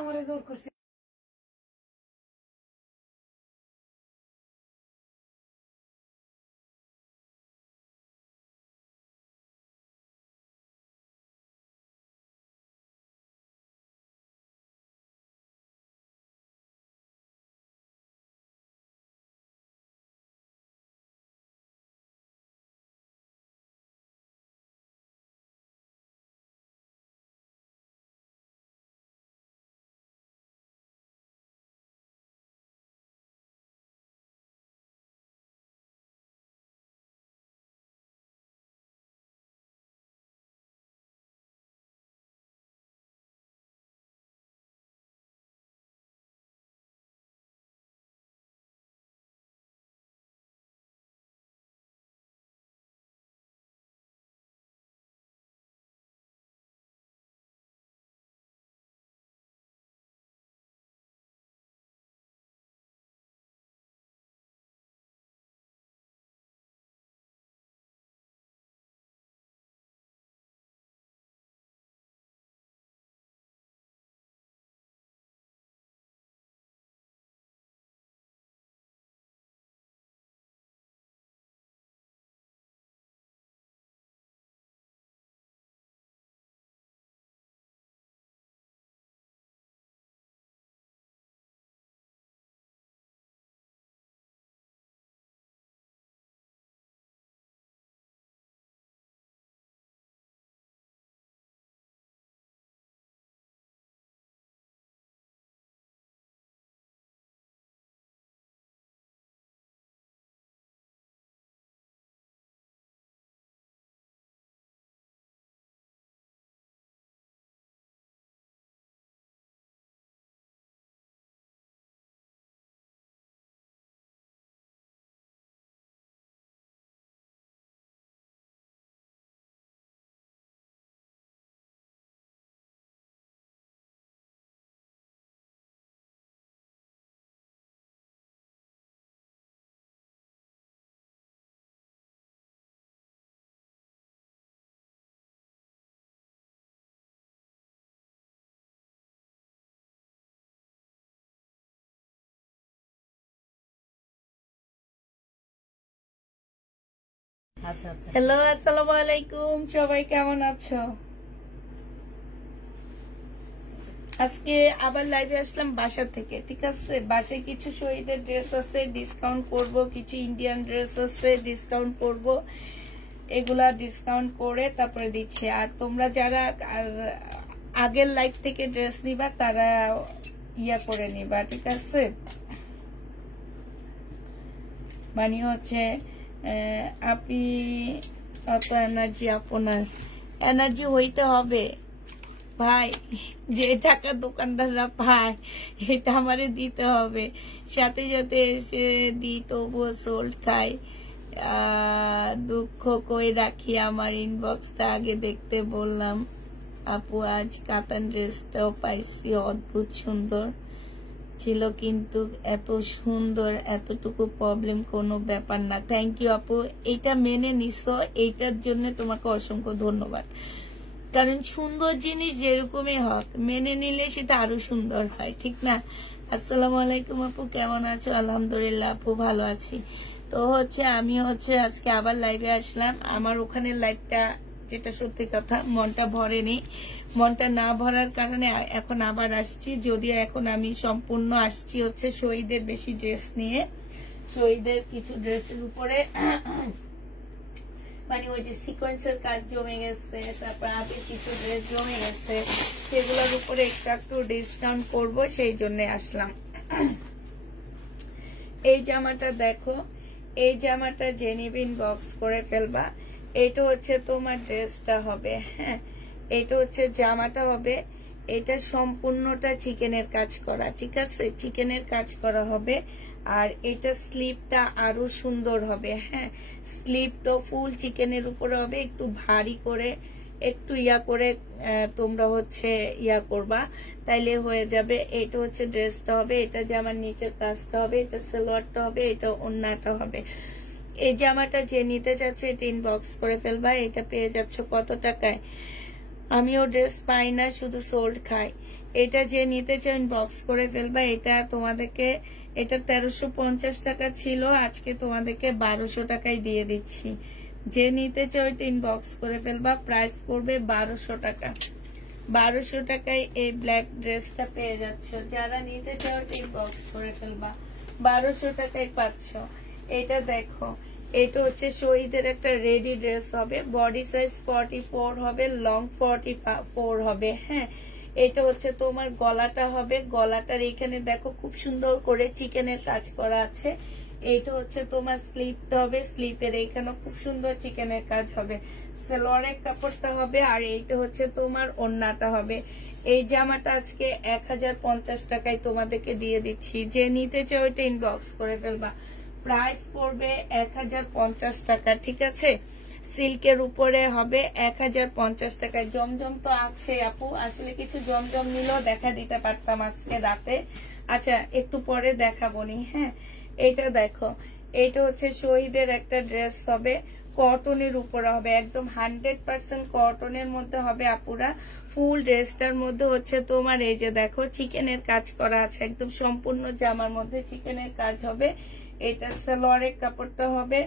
আমারে জোর করছে। হ্যালো, আসসালামু আলাইকুম। সবাই কেমন আছো? আজকে আবার লাইভে আসলাম বাসা থেকে। ঠিক আছে, বাসায় কিছু শহীদের ড্রেস আছে, ডিসকাউন্ট করব। কিছু ইন্ডিয়ান ড্রেস আছে, ডিসকাউন্ট করব। এগুলা ডিসকাউন্ট করে তারপরে দিচ্ছি। আর তোমরা যারা আগের লাইভ থেকে ড্রেস নিবা তারা ইয়া করে নিবা। ঠিক আছে, মানে হচ্ছে আপনি অত এনার্জি, আপনার এনার্জি হইতে হবে ভাই। যে টাকা দোকানদাররা পায় এটা আমারে দিতে হবে। সাথে সাথে এসে দিই, তবুও সোল্ড খাই। দুঃখ কই রাখি, আমার ইনবক্সটা আগে দেখতে বললাম। আপু আজ কাতান ড্রেসটাও পাইছি, অদ্ভুত সুন্দর ছিল, কিন্তু এত সুন্দর, এতটুকু প্রবলেম কোনো ব্যাপার না। থ্যাংক ইউ আপু, এইটা মেনে নিছো, এইটার জন্য তোমাকে অসংখ্য ধন্যবাদ। কারণ সুন্দর জিনিস যেরকমই হোক মেনে নিলে সেটা আরো সুন্দর হয়, ঠিক না? আসসালামু আলাইকুম আপু, কেমন আছো? আলহামদুলিল্লাহ আপু, ভালো আছি। তো আমি আজকে আবার লাইভে আসলাম। আমার ওখানে লাইভটা, যেটা সত্যি কথা, মনটা ভরেনি। মনটা না ভরার কারণে এখন আবার আসছি। যদিও এখন আমি সম্পূর্ণ আসছি শহীদের বেশি ড্রেস নিয়ে। শহীদের কিছু ড্রেসের উপরে মানে ওই যে সিকোয়েন্সের কাজ জমে গেছে, তারপর আগে কিছু ড্রেস জমে গেছে, সেগুলোর উপরে একটু ডিসকাউন্ট করব, সেই জন্য আসলাম। এই জামাটা দেখো, এই জামাটা জেনিবিন বক্স করে ফেলবা। এটা তোমার ড্রেসটা হবে। হ্যাঁ, এটা জামাটা হবে। এটা সম্পূর্ণটা চিকেনের কাজ করা। ঠিক আছে, চিকেনের কাজ করা হবে। আর এটা স্লিপটা আরো সুন্দর হবে। হ্যাঁ, স্লিপটা ফুল চিকেনের উপরে হবে, একটু ভারী করে, একটু ইয়া করে তোমরা ইয়া করবা, তাইলে হয়ে যাবে। এটা ড্রেসটা হবে, এটা জামার নিচের কাজটা হবে, এটা সালোয়ারটা হবে, এটা ওড়নাটা হবে। এই জামাটা যে নিতে চাচ্ছে এটা ইনবক্স করে ফেলবা। এটা পেয়ে যাচ্ছ কত টাকায়? আমিও ড্রেস পাই না, শুধু সোল্ড খাই। এটা যে নিতে চাও ইনবক্স করে ফেলবা। এটা তোমাদেরকে এটা 1350 টাকা ছিল, আজকে তোমাদেরকে 1200 টাকায় দিয়ে দিচ্ছি। যে নিতে চাও এটা ইনবক্স করে ফেলবা। প্রাইস পড়বে 1200 টাকা। 1200 টাকায় এই ব্ল্যাক ড্রেসটা পেয়ে যাচ্ছ। যারা নিতে চাও এটা ইনবক্স করে ফেলবা। 1200 টাকায় পাচ্ছ। এটা দেখো, এটা হচ্ছে শহীদের একটা রেডি ড্রেস হবে, বডি সাইজ 44 হবে, লং 44 হবে। হ্যাঁ, এটা হচ্ছে তোমার গলাটা হবে, গলাটার এখানে দেখো খুব সুন্দর করে চিকেনের কাজ করা আছে। এইটা হচ্ছে তোমার স্লিপটা হবে, স্লিপের এখানে খুব সুন্দর চিকেনের কাজ হবে। সালোয়ারের কাপড়টা হবে, আর এইটা হচ্ছে তোমার ওড়নাটা হবে। এই জামাটা আজকে 1050 টাকায় তোমাদেরকে দিয়ে দিচ্ছি। যে নিতে চাও এটা ইনবক্স করে ফেলবা। প্রাইস পড়বে 1050 টাকা, ঠিক আছে। সিল্কের উপরে হবে 1050 টাকায়। জমজম তো আছে আপু, আসলে কিছু জমজম নিলেও দেখা দিতে পারতাম আজকে রাতে। আচ্ছা, একটু পরে দেখাবো নি। হ্যাঁ, এটা দেখো, এটা হচ্ছে শহীদের একটা ড্রেস হবে, কটনের উপরে হবে, একদম 100% কটনের মধ্যে হবে আপুরা। ফুল ড্রেসটার মধ্যে হচ্ছে তোমার এই যে দেখো চিকেনের কাজ করা আছে, একদম সম্পূর্ণ জামার মধ্যে চিকেনের কাজ হবে। এটা সালোয়ারের কাপড়টা হবে,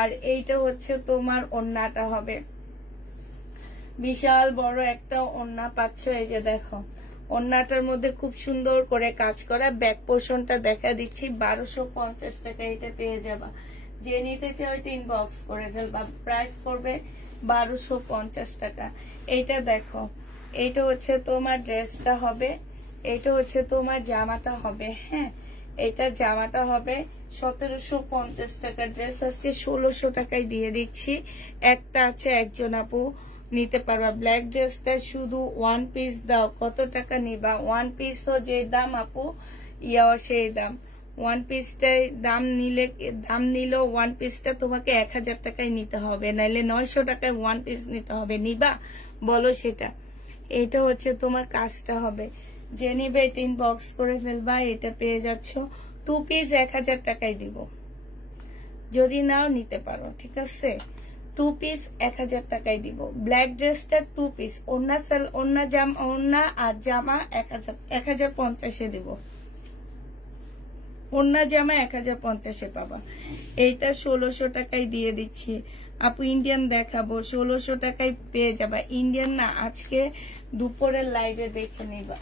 আর এইটা হচ্ছে তোমার ওড়নাটা হবে। বিশাল বড় একটা ওড়না পাচ্ছ। এই যে দেখো, ওড়নাটার মধ্যে খুব সুন্দর করে কাজ করা। ব্যাক পোর্শনটা দেখা দিচ্ছি। 1250 টাকা এটা পেয়ে যাবা। যে নিতে চাও এটা ইনবক্স করে ফেলবা। প্রাইস করবে 1250 টাকা। এইটা দেখো, এইটা হচ্ছে তোমার ড্রেসটা হবে, এটা হচ্ছে তোমার জামাটা হবে। হ্যাঁ, এটা জামাটা হবে 1750 টাকা। ড্রেস আজকে 1600 টাকায় দিয়ে দিচ্ছি। একটা আছে, একজন আপু নিতে পারবা। ব্ল্যাক ড্রেসটা শুধু ওয়ান পিস দাও, কত টাকা নিবা? ওয়ান পিসও যে দাম আপু, ইয়াও সেই দাম। ওয়ান পিসটাই দাম নিলেও ওয়ান পিসটা তোমাকে 1000 টাকায় নিতে হবে, নাইলে 900 টাকায় ওয়ান পিস নিতে হবে। নিবা? বলো সেটা। এটা হচ্ছে তোমার কাজটা হবে। যে নিবে এটা ইনবক্স করে ফেলবা। এটা পেয়ে যাচ্ছ 2 পিস 1000 টাকায় দিব। যদি নাও নিতে পারো, ঠিক আছে। 2 পিস 1000 টাকায় দিব। ব্ল্যাক ড্রেসটা 2 পিস, ওড়না আর জামা 1050 দিব। ওড়না জামা 1050 পাবা। এইটা 1600 টাকায় দিয়ে দিচ্ছি আপু। ইন্ডিয়ান দেখাবো, 1600 টাকায় পেয়ে যাবা। ইন্ডিয়ান না, আজকে দুপুরের লাইভে দেখে নিবা।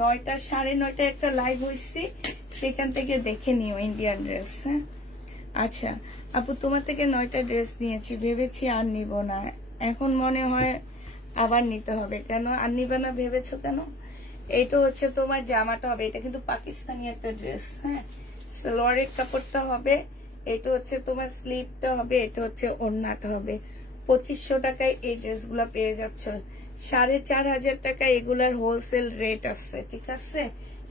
9টা 9:30 একটা লাইভ হয়েছি, সেখান থেকে দেখে নিও ইন্ডিয়ান ড্রেস। হ্যাঁ, আচ্ছা আপু, তোমার থেকে 9টা ড্রেস নিয়েছি, ভেবেছি আর নিব না। এখন মনে হয় আবার নিতে হবে। কেন আর নিবে না ভেবেছো কেন? এইটা হচ্ছে তোমার জামাটা হবে, এটা কিন্তু পাকিস্তানি একটা ড্রেস। হ্যাঁ, সালোয়ারের কাপড়টা হবে, এটা হচ্ছে তোমার স্লিভটা হবে, এটা হচ্ছে ওড়নাটা হবে। 2500 টাকায় এই ড্রেসগুলো পেয়ে যাচ্ছ। 4500 টাকা এগুলার হোলসেল রেট আছে, ঠিক আছে।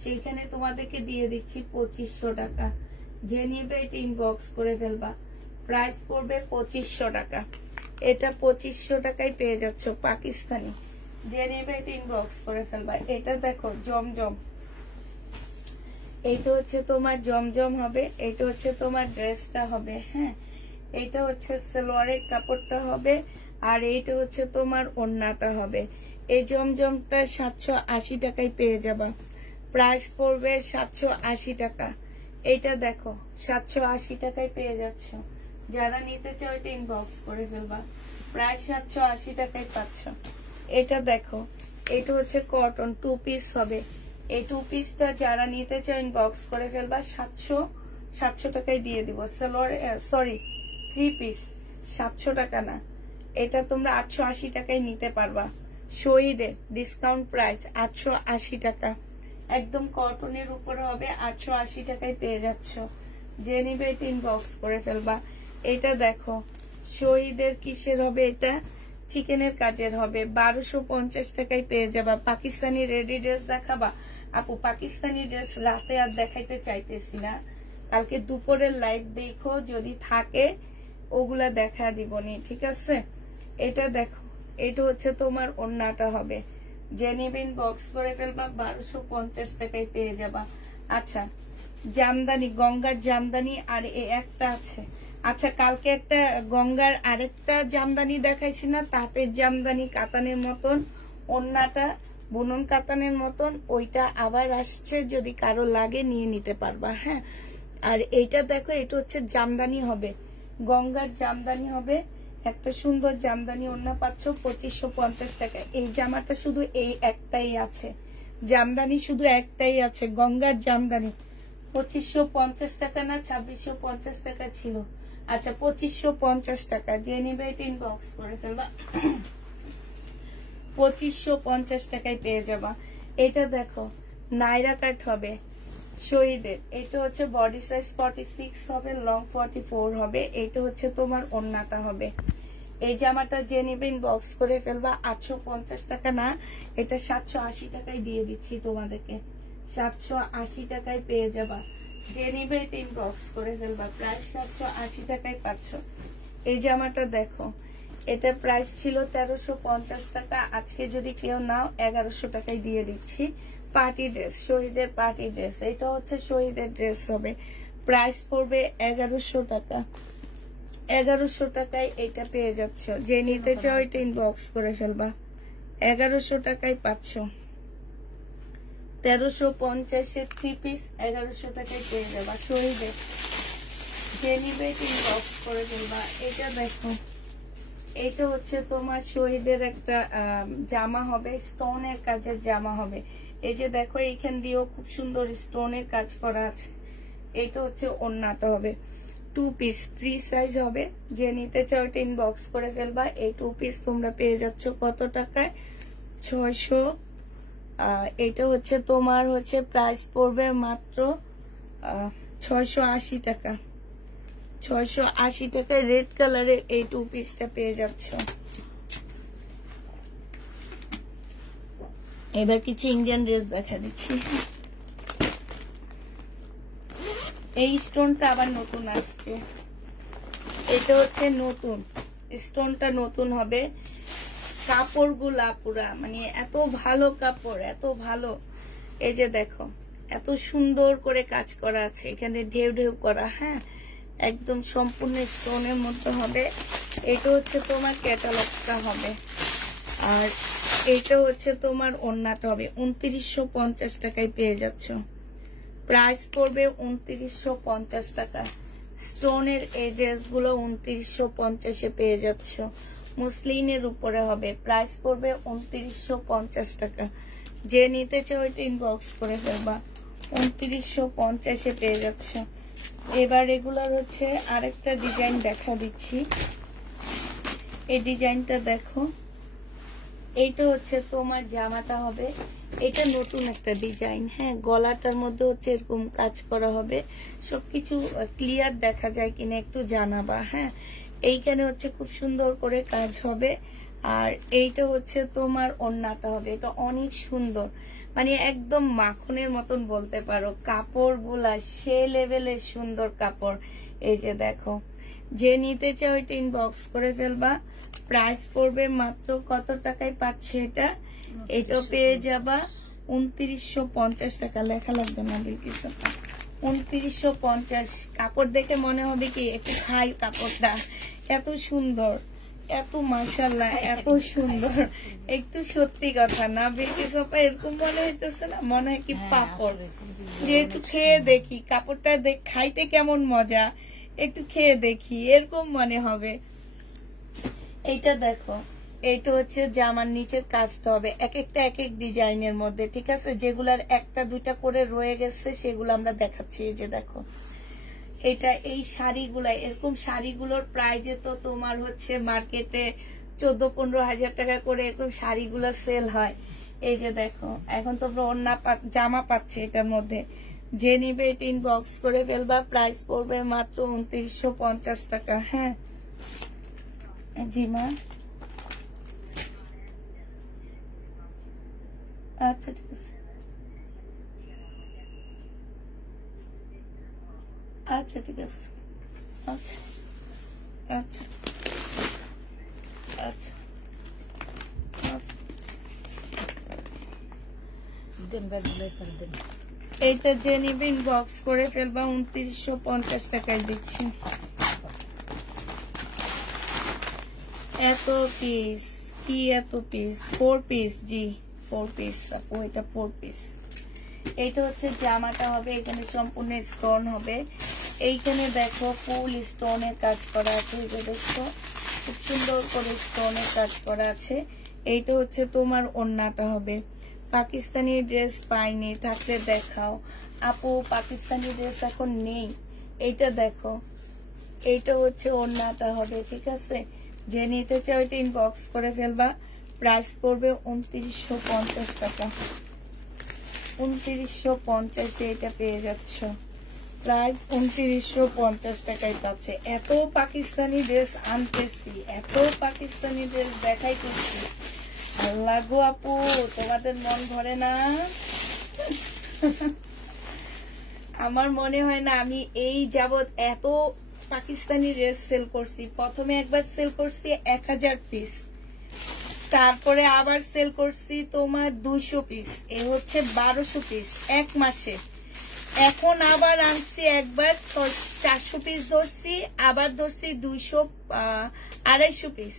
সেইখানে তোমাদেরকে দিয়ে দিচ্ছি 2500 টাকা। যে নিবে এটা ইনবক্স করে ফেলবা। প্রাইস পড়বে 2500 টাকা। এটা 2500 টাকায় পেয়ে যাচ্ছ, পাকিস্তানি। যে নিবে এটা ইনবক্স করে ফেলবা। এটা দেখো জমজম, এইটা হচ্ছে তোমার জমজম হবে, এইটা হচ্ছে তোমার ড্রেসটা হবে। হ্যাঁ, এইটা হচ্ছে সালোয়ারের কাপড়টা হবে, আর এইটা হচ্ছে তোমার ওড়নাটা হবে। এই জমজমটা 780 টাকায় পেয়ে যাবা। প্রাইস পড়বে 780 টাকা। এইটা দেখো 780 টাকায় পেয়ে যাচ্ছ। যারা নিতে চাও এটা ইনবক্স করে ফেলবা। প্রাইস 780 টাকায় পাচ্ছ। এটা দেখো, এটা হচ্ছে কটন 2 পিস হবে। এই 2 পিসটা যারা নিতে চাও ইনবক্স করে ফেলবা। 700 টাকায় দিয়ে দিব। সালোয়ার 3 পিস 700 টাকা না, এটা তোমরা 880 টাকায় নিতে পারবা। শহীদের ডিসকাউন্ট প্রাইস 880 টাকা। একদম কটনের উপরে হবে, 880 টাকায় পেয়ে যাচ্ছ। যে নিবে এটা ইনবক্স করে ফেলবা। এটা দেখো, শহীদের কিসের হবে? এটা চিকেনের কাজের হবে। 1250 টাকায় পেয়ে যাবা। পাকিস্তানি রেডি ড্রেস দেখাবা আপু? পাকিস্তানি ড্রেস রাতে আর দেখাইতে চাইতেছি না, কালকে দুপুরের লাইভ দেখো, যদি থাকে ওগুলা দেখা দিবনি, ঠিক আছে। এটা দেখো, এটা হচ্ছে তোমার ওড়নাটা হবে। যে নিবে ইনবক্স করে ফেলবা। 1250 টাকায় পেয়ে যাবা। আচ্ছা, জামদানি, গঙ্গার জামদানি আর একটা আছে। আচ্ছা, কালকে একটা গঙ্গার আরেকটা জামদানি দেখাইছি না, তাঁতের জামদানি, কাতানের মতন। ওড়নাটা বুনন কাতানের মতন ওইটা আবার আসছে, যদি কারো লাগে নিয়ে নিতে পারবা। হ্যাঁ, আর এইটা দেখো, এটা হচ্ছে জামদানি হবে, গঙ্গার জামদানি হবে, একটা সুন্দর জামদানি ওড়না পাচ্ছ 2550 টাকা। এই জামাটা শুধু এই একটাই আছে, জামদানি শুধু একটাই আছে, গঙ্গার জামদানি 2550 টাকা না 2650 টাকা ছিল। আচ্ছা 2550 টাকা, যে নিবে এটা ইনবক্স করে ফেলবা, 2550 টাকায় পেয়ে যাবা। এটা দেখো নাইরা কাট হবে শহীদের, এটা হচ্ছে বডি সাইজ 46 হবে, লং 44 হবে। এটা হচ্ছে তোমার ওড়নাটা হবে। এই জামাটা যে নিবে ইনবক্স করে ফেলবা, 850 টাকা না, এটা 780 টাকায় দিয়ে দিচ্ছি তোমাদেরকে, 780 টাকায় পেয়ে যাবা। যে নিবে এটা ইনবক্স করে ফেলবা, প্রাইস 780 টাকায় পাচ্ছ। এই জামাটা দেখো, এটা প্রাইস ছিল 1350 টাকা, আজকে যদি কেউ নাও 1100 টাকায় দিয়ে দিচ্ছি। পার্টি ড্রেস, শহীদের পার্টি ড্রেস, এটা হচ্ছে শহীদের ড্রেস হবে, প্রাইস পড়বে 1100 টাকা। 1100 টাকায় এটা পেয়ে যাচ্ছ, যে নিতে চাও এটা ইনবক্স করে ফেলবা, 1100 টাকায় পাচ্ছ। 1350 3 পিস 1100 টাকায় পেয়ে যাবা শহীদের, যে নিবে এটা ইনবক্স করে ফেলবা। এটা দেখো, এটা হচ্ছে তোমার শহীদের একটা জামা হবে, স্টোনের কাজের জামা হবে। এই যে দেখো, এইখান দিয়েও খুব সুন্দর স্টোনের কাজ করা আছে। এটা হচ্ছে ওড়নাটা হবে, 2 পিস ফ্রি সাইজ হবে, যে নিতে চাও এটা ইনবক্স করে ফেলবা। এই 2 পিস তোমরা পেয়ে যাচ্ছ কত টাকায়? 600। এটা হচ্ছে তোমার হচ্ছে প্রাইস পড়বে মাত্র 680 টাকা। 680 টাকায় রেড কালারের এই 2 পিসটা পেয়ে যাচ্ছ। এবার কিছু ইন্ডিয়ান ড্রেস দেখা দিচ্ছি। এই স্টোনটা আবার নতুন আসছে, এটা হচ্ছে নতুন স্টোনটা, নতুন হবে। কাপড়গুলা পুরা মানে এত ভালো কাপড়, এত ভালো। এই যে দেখো, এত সুন্দর করে কাজ করা আছে, এখানে ঢেউ ঢেউ করা। হ্যাঁ, একদম সম্পূর্ণ স্টোনের মধ্যে হবে। এটা হচ্ছে তোমার ক্যাটালগটা হবে, আর এটা হচ্ছে তোমার ওড়নাটা হবে। 2950 টাকায় পেয়ে যাচ্ছ, প্রাইস পড়বে 2950 টাকা। স্টোনের এই ড্রেসগুলো 2950-এ পেয়ে যাচ্ছ, মুসলিনের উপরে হবে, প্রাইস পড়বে 2950 টাকা। যে নিতে চাও এটা ইনবক্স করে ফেলবা, 2950-এ পেয়ে যাচ্ছ। এবার এগুলার হচ্ছে আরেকটা ডিজাইন দেখা দিচ্ছি। এই ডিজাইনটা দেখো, এইটা হচ্ছে তোমার জামাটা হবে, এটা নতুন একটা ডিজাইন। হ্যাঁ, গলাটার মধ্যে হচ্ছে এরকম কাজ করা হবে। সবকিছু ক্লিয়ার দেখা যায় কিনা একটু জানাবা। হ্যাঁ, এইখানে হচ্ছে খুব সুন্দর করে কাজ হবে, আর এইটা হচ্ছে তোমার ওড়নাটা হবে। এটা অনেক সুন্দর, মানে একদম মাখনের মতন বলতে পারো। কাপড়গুলা সে লেভেলের সুন্দর কাপড়। এই যে দেখো, যে নিতে চাও এটা ইনবক্স করে ফেলবা, প্রাইস পড়বে মাত্র কত টাকায় পাচ্ছে এটা? এটা পেয়ে যাবা 2950 টাকা। লেখা লাগবে না বিলকিস, 2950। কাপড় দেখে মনে হবে কি একটু খাই কাপড়টা, এত সুন্দর, এত মাশাআল্লাহ, এত সুন্দর। একটু সত্যি কথা না বিলকিস আপা, এরকম মনে হইতেছে না? মনে হয় কি পাপড়, যে একটু খেয়ে দেখি কাপড়টা, খাইতে কেমন মজা, একটু খেয়ে দেখি, এরকম মনে হবে। এইটা দেখো, এইটা হচ্ছে জামার নিচের কাজটা হবে, এক একটা এক এক ডিজাইনের মধ্যে। ঠিক আছে, যেগুলার একটা দুইটা করে রয়ে গেছে সেগুলো আমরা দেখাচ্ছি। এই যে দেখো, এটা এই শাড়িগুলা, এরকম শাড়িগুলোর প্রাইজে তো তোমার হচ্ছে মার্কেটে 14-15 হাজার টাকা করে এরকম শাড়িগুলো সেল হয়। এই যে দেখো, এখন তোমরা ওড়না জামা পাচ্ছে এটার মধ্যে। যে নিবে এটা ইনবক্স করে ফেলবা, প্রাইস পড়বে মাত্র 2950 টাকা। হ্যাঁ জি মা, আচ্ছা ঠিক আছে, আচ্ছা ঠিক আছে, আচ্ছা আচ্ছা আচ্ছা আচ্ছা। এইটা যে নিবে ইনবক্স করে ফেলবা, 2950 টাকায় দিচ্ছি। এত পিস কি, এত পিস, 4 পিস জি, 4 পিস আপু, এটা 4 পিস। এইটা হচ্ছে জামাটা হবে, এখানে সম্পূর্ণ স্টোন হবে। এইখানে দেখো ফুল স্টোনের কাজ করা আছে, এই যে দেখো খুব সুন্দর করে স্টোনের কাজ করা আছে। এইটা হচ্ছে তোমার ওড়নাটা হবে। পাকিস্তানি ড্রেস পাইনি, থাকলে দেখাও আপু। পাকিস্তানি ড্রেস এখন নেই। এইটা দেখো, এইটা হচ্ছে ওড়নাটা হবে, ঠিক আছে। যে নিতে চাও এটা ইনবক্স করে ফেলবা। প্রাইস পড়বে 2950 টাকা। 2950 এটা পেয়ে যাচ্ছ। প্রাইস 2950 টাকায় পাচ্ছে। এত পাকিস্তানি ড্রেস আনতেছি, এত পাকিস্তানি ড্রেস দেখাইতেছি, আল্লাহ গো আপু তোমাদের মন ভরে না। আমার মনে হয় না আমি এই যাবত এত পাকিস্তানি ড্রেস সেল করছি। প্রথমে একবার সেল করছি 1000 পিস, তারপরে আবার সেল করছি তোমার 200 পিস, এ হচ্ছে 1200 পিস এক মাসে। এখন আবার আনছি একবার 400 পিস ধরছি, আবার ধরছি 200-250 পিস,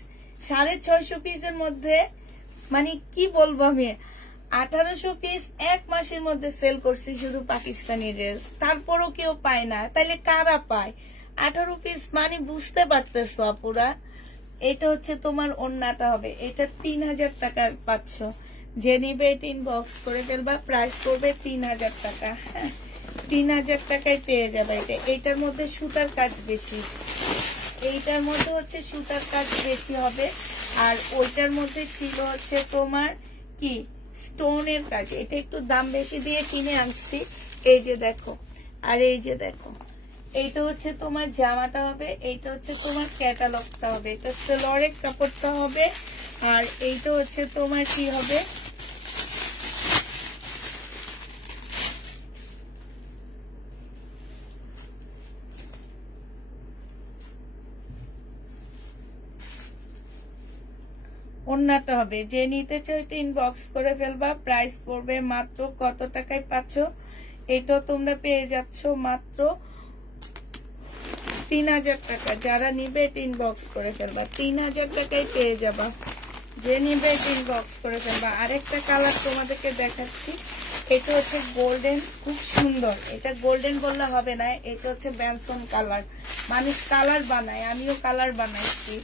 650 পিসের মধ্যে মানে কি বলবো আমি 1800 পিস এক মাসের মধ্যে সেল করছি শুধু পাকিস্তানি ড্রেস। তারপরও কেউ পায় না, তাইলে কারা পায়? 18 পিস মানে বুঝতে পারতেছো আপুরা। এটা হচ্ছে তোমার ওড়নাটা হবে, এটা 3000 টাকা পাচ্ছ। যে নিবে এটা ইনবক্স করে ফেলবা। প্রাইস পড়বে 3000 টাকা। হ্যাঁ 3000 টাকায় পেয়ে যাবে এটা। এইটার মধ্যে সুতার কাজ বেশি, এইটার মধ্যে হচ্ছে সুতার কাজ বেশি হবে। আর ওইটার মধ্যে ছিল হচ্ছে তোমার কি স্টোনের কাজ। এটা একটু দাম বেশি দিয়ে কিনে আনছি। এই যে দেখো, আর এই যে দেখো, এইটা হচ্ছে তোমার জামাটা হবে, এইটা হচ্ছে তোমার ক্যাটালগটা হবে, এটা সেলরের কাপড়টা হবে। আর এইটা হচ্ছে তোমার কি হবে, ওড়নাটা হবে। যে নিতে চাও এটা ইনবক্স করে ফেলবা। প্রাইস পড়বে মাত্র কত টাকায় পাচ্ছ? এটা তোমরা পেয়ে যাচ্ছ মাত্র 3000 টাকা। যারা নিবে এটা ইনবক্স করে ফেলবা, 3000 টাকায় পেয়ে যাবা। যে নিবে এটা ইনবক্স করে ফেলবা। আরেকটা কালার তোমাদেরকে দেখাচ্ছি, এটা হচ্ছে গোল্ডেন, খুব সুন্দর। এটা গোল্ডেন বললে হবে না, এটা হচ্ছে ব্যানসন কালার। মানুষ কালার বানায়, আমিও কালার বানাইছি।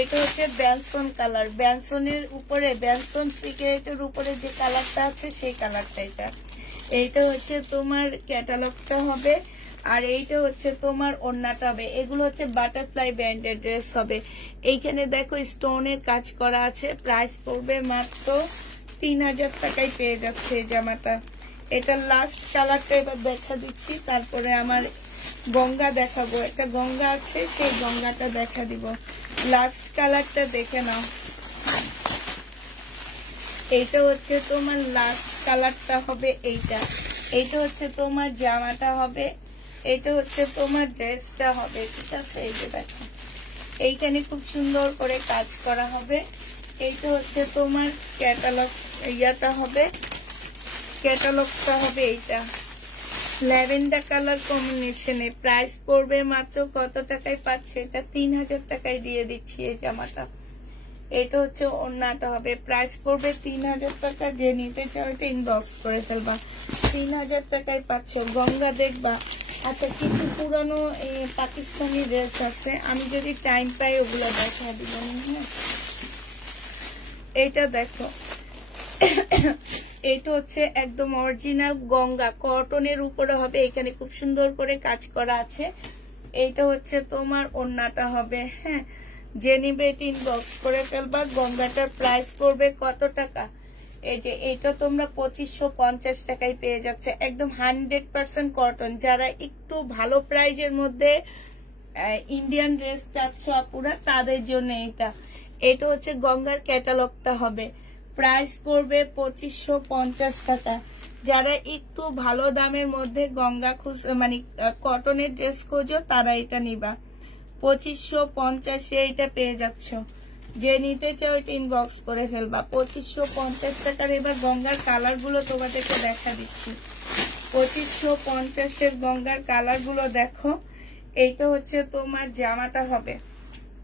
এটা হচ্ছে ব্যানসন কালার। ব্যানসনের উপরে, ব্যানসন সিগারেটের উপরে যে কালারটা আছে সেই কালারটা এটা। এইটা হচ্ছে তোমার ক্যাটালগটা হবে। আর এইটা হচ্ছে তোমার ওড়নাটা হবে। এগুলো হচ্ছে বাটারফ্লাই ব্যান্ডের ড্রেস হবে। এইখানে দেখো স্টোনের কাজ করা আছে। প্রাইস পড়বে মাত্র 3000 টাকায় পেয়ে যাচ্ছে এই জামাটা। এটা লাস্ট কালারটা এবার দেখা দিচ্ছি, তারপরে আমার গঙ্গা দেখাবো। একটা গঙ্গা আছে, সেই গঙ্গাটা দেখা দিব। লাস্ট কালারটা দেখে নাও। এইটা হচ্ছে তোমার লাস্ট কালারটা হবে এইটা। এইটা হচ্ছে তোমার জামাটা হবে, এইটা হচ্ছে তোমার ড্রেসটা হবে, ঠিক আছে। এই যে দেখো, এইখানে খুব সুন্দর করে কাজ করা হবে। এইটা হচ্ছে তোমার ক্যাটালগ ইয়াটা হবে, ক্যাটালগটা হবে এইটা ল্যাভেন্ডার কালার কম্বিনেশনে। প্রাইস পড়বে মাত্র কত টাকায় পাচ্ছে? এটা 3000 টাকায় দিয়ে দিচ্ছি এই জামাটা। এটা হচ্ছে ওড়নাটা হবে। প্রাইস পড়বে 3000 টাকা। যে নিতে চাও এটা ইনবক্স করে ফেলবা। 3000 টাকায় পাচ্ছ। গঙ্গা দেখবা। আচ্ছা, কিছু পুরানো পাকিস্তানি ড্রেস আছে, আমি যদি টাইম পাই ওগুলো দেখা দিব। হ্যাঁ, এইটা দেখো, এইটা হচ্ছে একদম অরিজিনাল গঙ্গা, কটনের উপরে হবে। এখানে খুব সুন্দর করে কাজ করা আছে। এইটা হচ্ছে তোমার ওড়নাটা হবে। হ্যাঁ, যে নিবে এটা ইনবক্স করে ফেলবা। গঙ্গাটার প্রাইস পড়বে কত টাকা? এই যে এইটা তোমরা 2550 টাকায় পেয়ে যাচ্ছে। একদম 100% কটন। যারা একটু ভালো প্রাইজের মধ্যে ইন্ডিয়ান ড্রেস চাচ্ছ আপুরা, তাদের জন্য এটা। এটা হচ্ছে গঙ্গার ক্যাটালগটা হবে। প্রাইস পড়বে 2550 টাকা। যারা একটু ভালো দামের মধ্যে গঙ্গা মানে কটনের ড্রেস খোঁজো, তারা এটা নিবা। 2550 এটা পেয়ে যাচ্ছ। যে নিতে চাও এটা ইনবক্স করে ফেলবা। 2550 টাকার। এবার গঙ্গার কালার গুলো তোমাদেরকে দেখা দিচ্ছি। 2550 গঙ্গার কালার গুলো দেখো। এইটা হচ্ছে তোমার জামাটা হবে,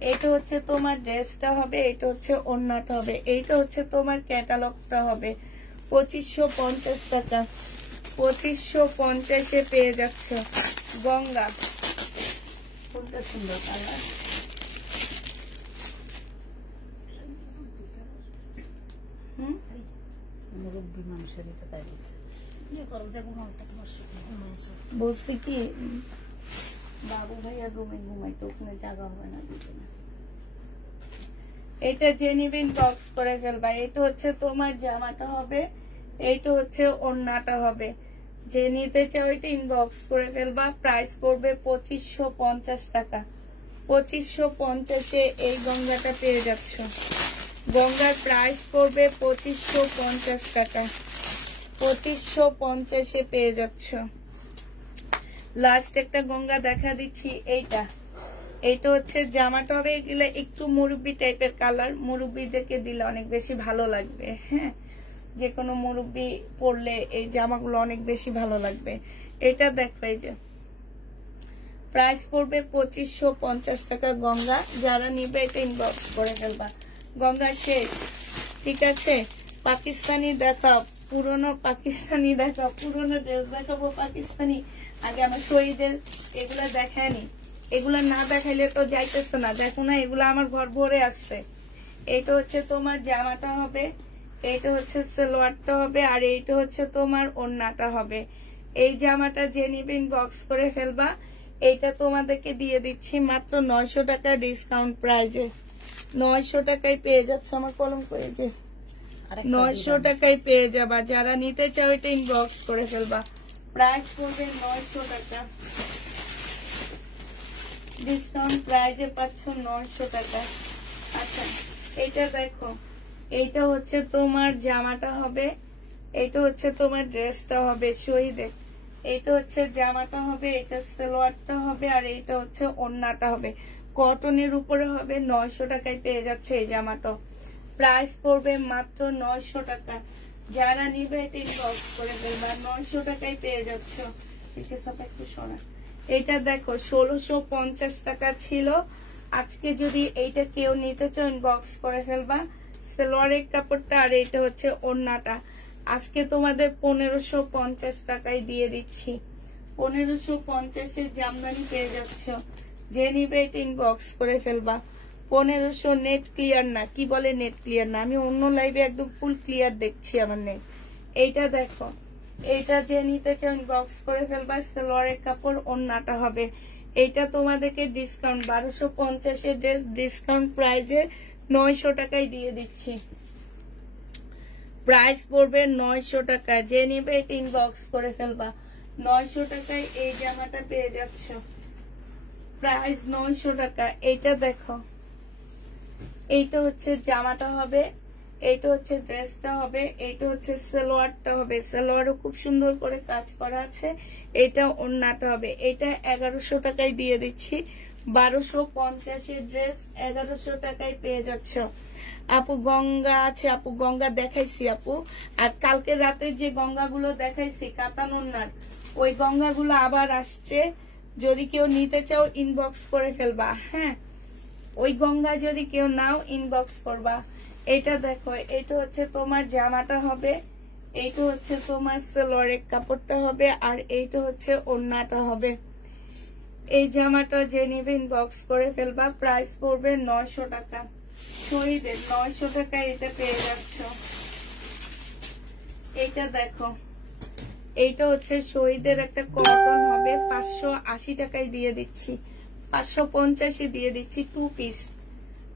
এইটা হচ্ছে তোমার ড্রেসটা হবে, এইটা হচ্ছে ওড়নাটা হবে, এইটা হচ্ছে তোমার ক্যাটালগটা হবে। 2550 টাকা, 2550 পেয়ে যাচ্ছ। গঙ্গা, কোনটা সুন্দর কালার, বলছি কি বাবু ভাইয়া রুমে ঘুমাইতে, ওখানে জায়গা হবে না। এটা যে নিবেন বক্স করে ফেলবা। এটা হচ্ছে তোমার জামাটা হবে, এইটা হচ্ছে ওড়নাটা হবে। যে নিতে চাও এটা ইনবক্স করে ফেলবা। প্রাইস পড়বে 2550 টাকা। 2550 এই গঙ্গাটা পেয়ে যাচ্ছ। গঙ্গার প্রাইস পড়বে 2550 টাকা। 2550 পেয়ে যাচ্ছ। লাস্ট একটা গঙ্গা দেখা দিচ্ছি, এইটা। এইটা হচ্ছে জামাটা হবে, এগুলো একটু মুরব্বি টাইপের কালার, মুরব্বিদেরকে দিলে অনেক বেশি ভালো লাগবে। হ্যাঁ, যে কোনো মুরব্বি পরলে এই জামাগুলো অনেক বেশি ভালো লাগবে। এটা দেখো, এই যে প্রাইস পড়বে 2550 টাকা গঙ্গা। যারা নিবে এটা ইনবক্স করে ফেলবা। গঙ্গা শেষ, ঠিক আছে। পাকিস্তানি দেখাও, পুরনো পাকিস্তানি দেখাও, পুরনো ড্রেস দেখাবো পাকিস্তানি। আগে আমার শহীদের এগুলা দেখায়নি, এগুলা না দেখাইলে তো যাইতেছে না। দেখো না, এগুলা আমার ঘর ভরে আসছে। এইটা হচ্ছে তোমার জামাটা হবে, এইটা হচ্ছে সালোয়ারটা হবে, আর এইটা হচ্ছে তোমার ওড়নাটা হবে। এই জামাটা যে নিবেন বক্স করে ফেলবা। এইটা তোমাদেরকে দিয়ে দিচ্ছি মাত্র 900 টাকা ডিসকাউন্ট প্রাইজে। 900 টাকায় পেয়ে যাচ্ছ। আমার কলম করে যে 900 টাকায় পেয়ে যাবা। যারা নিতে চাও এটা ইনবক্স করে ফেলবা। প্রাইস পড়বে 900 টাকা, ডিসকাউন্ট প্রাইজে পাচ্ছ 900 টাকা। আচ্ছা, এইটা দেখো, এইটা হচ্ছে তোমার জামাটা হবে, এইটা হচ্ছে তোমার ড্রেসটা হবে শহীদে। এইটা হচ্ছে জামাটা হবে, এটা সালোয়ারটা হবে, আর এইটা হচ্ছে ওড়নাটা হবে। কটনের উপরে হবে। 900 টাকায় পেয়ে যাচ্ছে এই জামাটা। প্রাইস পড়বে মাত্র 900 টাকা। যারা নিবে এটা ইনবক্স করে ফেলবা। 900 টাকায় পেয়ে যাচ্ছ। একটু শোনা, এটা দেখো 1650 টাকা ছিল। আজকে যদি এইটা কেউ নিতে চাও ইনবক্স করে ফেলবা। সালোয়ারের কাপড়টা আর এইটা হচ্ছে ওড়নাটা। আজকে তোমাদের 1550 টাকায় দিয়ে দিচ্ছি। 1550 জামদানি পেয়ে যাচ্ছ। যে নিবে এটা ইনবক্স করে ফেলবা। 1500 নেট ক্লিয়ার না, কি বলে নেট ক্লিয়ার না, আমি অন্য লাইভে একদম ফুল ক্লিয়ার দেখছি আমার নেট। এইটা দেখো, এইটা যে নিতে চাও ইনবক্স করে ফেলবা। সালোয়ারের কাপড়, ওড়নাটা হবে। এইটা তোমাদেরকে ডিসকাউন্ট 1250 ড্রেস ডিসকাউন্ট প্রাইজে 900 টাকায় দিয়ে দিচ্ছি। প্রাইস পড়বে 900 টাকা। যে নিবে এটা ইনবক্স করে ফেলবা। 900 টাকায় এই জামাটা পেয়ে যাচ্ছ। প্রাইস 900 টাকা। এইটা দেখো, এইটা হচ্ছে জামাটা হবে, এইটা হচ্ছে ড্রেসটা হবে, এইটা হচ্ছে সালোয়ারটা হবে। সালোয়ারও খুব সুন্দর করে কাজ করা আছে। এটা ওড়নাটা হবে। এটা 1100 টাকায় দিয়ে দিচ্ছি। 1250 ড্রেস 1100 টাকায় পেয়ে যাচ্ছ। আপু গঙ্গা আছে, আপু গঙ্গা দেখাইছি আপু। আর কালকে রাতে যে গঙ্গাগুলো দেখাইছি কাতান ওড়নার, ওই গঙ্গাগুলো আবার আসছে। যদি কেউ নিতে চাও ইনবক্স করে ফেলবা। হ্যাঁ, ওই গঙ্গা যদি কেউ নাও ইনবক্স করবা। এটা দেখো, এটা হচ্ছে তোমার জামাটা হবে, এইটা হচ্ছে তোমার সালোয়ারের কাপড়টা হবে, আর এইটা হচ্ছে ওড়নাটা হবে। এই জামাটা যে নিবে ইনবক্স করে ফেলবা। প্রাইস পড়বে 900 টাকা। শহীদের 900 টাকায় এটা পেয়ে যাচ্ছ। এইটা দেখো, এইটা হচ্ছে শহীদের একটা কটন হবে। 580 টাকায় দিয়ে দিচ্ছি। 550 দিয়ে দিচ্ছি। 2 পিস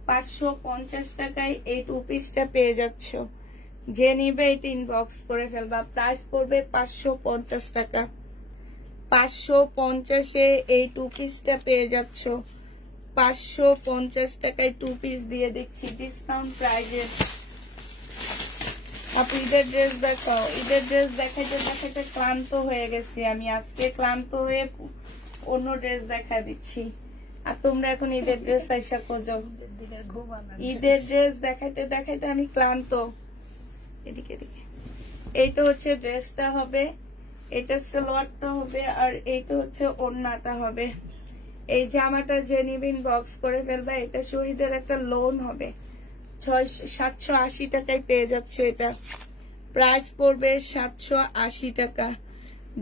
550 টাকায় এই 2 পিসটা পেয়ে যাচ্ছ। যে নিবে এটা ইনবক্স করে ফেলবা। প্রাইস পড়বে 550 টাকা। 550 এই 2 পিসটা পেয়ে যাচ্ছ। 550 টাকায় 2 পিস দিয়ে দিচ্ছি ডিসকাউন্ট প্রাইজে। আপু ঈদের ড্রেস দেখাও। ঈদের ড্রেস দেখাইতে দেখাইতে ক্লান্ত হয়ে গেছি আমি। আজকে ক্লান্ত হয়ে অন্য ড্রেস দেখা দিচ্ছি। আর তোমরা এখন ঈদের ড্রেস আইসা খোঁজো। ঈদের ড্রেস দেখাইতে দেখাইতে আমি ক্লান্ত। এদিকে এদিকে, এইটা হচ্ছে ড্রেসটা হবে, এটা সালোয়ারটা হবে, আর এইটা হচ্ছে ওড়নাটা হবে। এই জামাটা যে নিবেন বক্স করে ফেলবা। এটা শহীদের একটা লোন হবে। 780 টাকায় পেয়ে যাচ্ছে এটা। প্রাইস পড়বে 780 টাকা।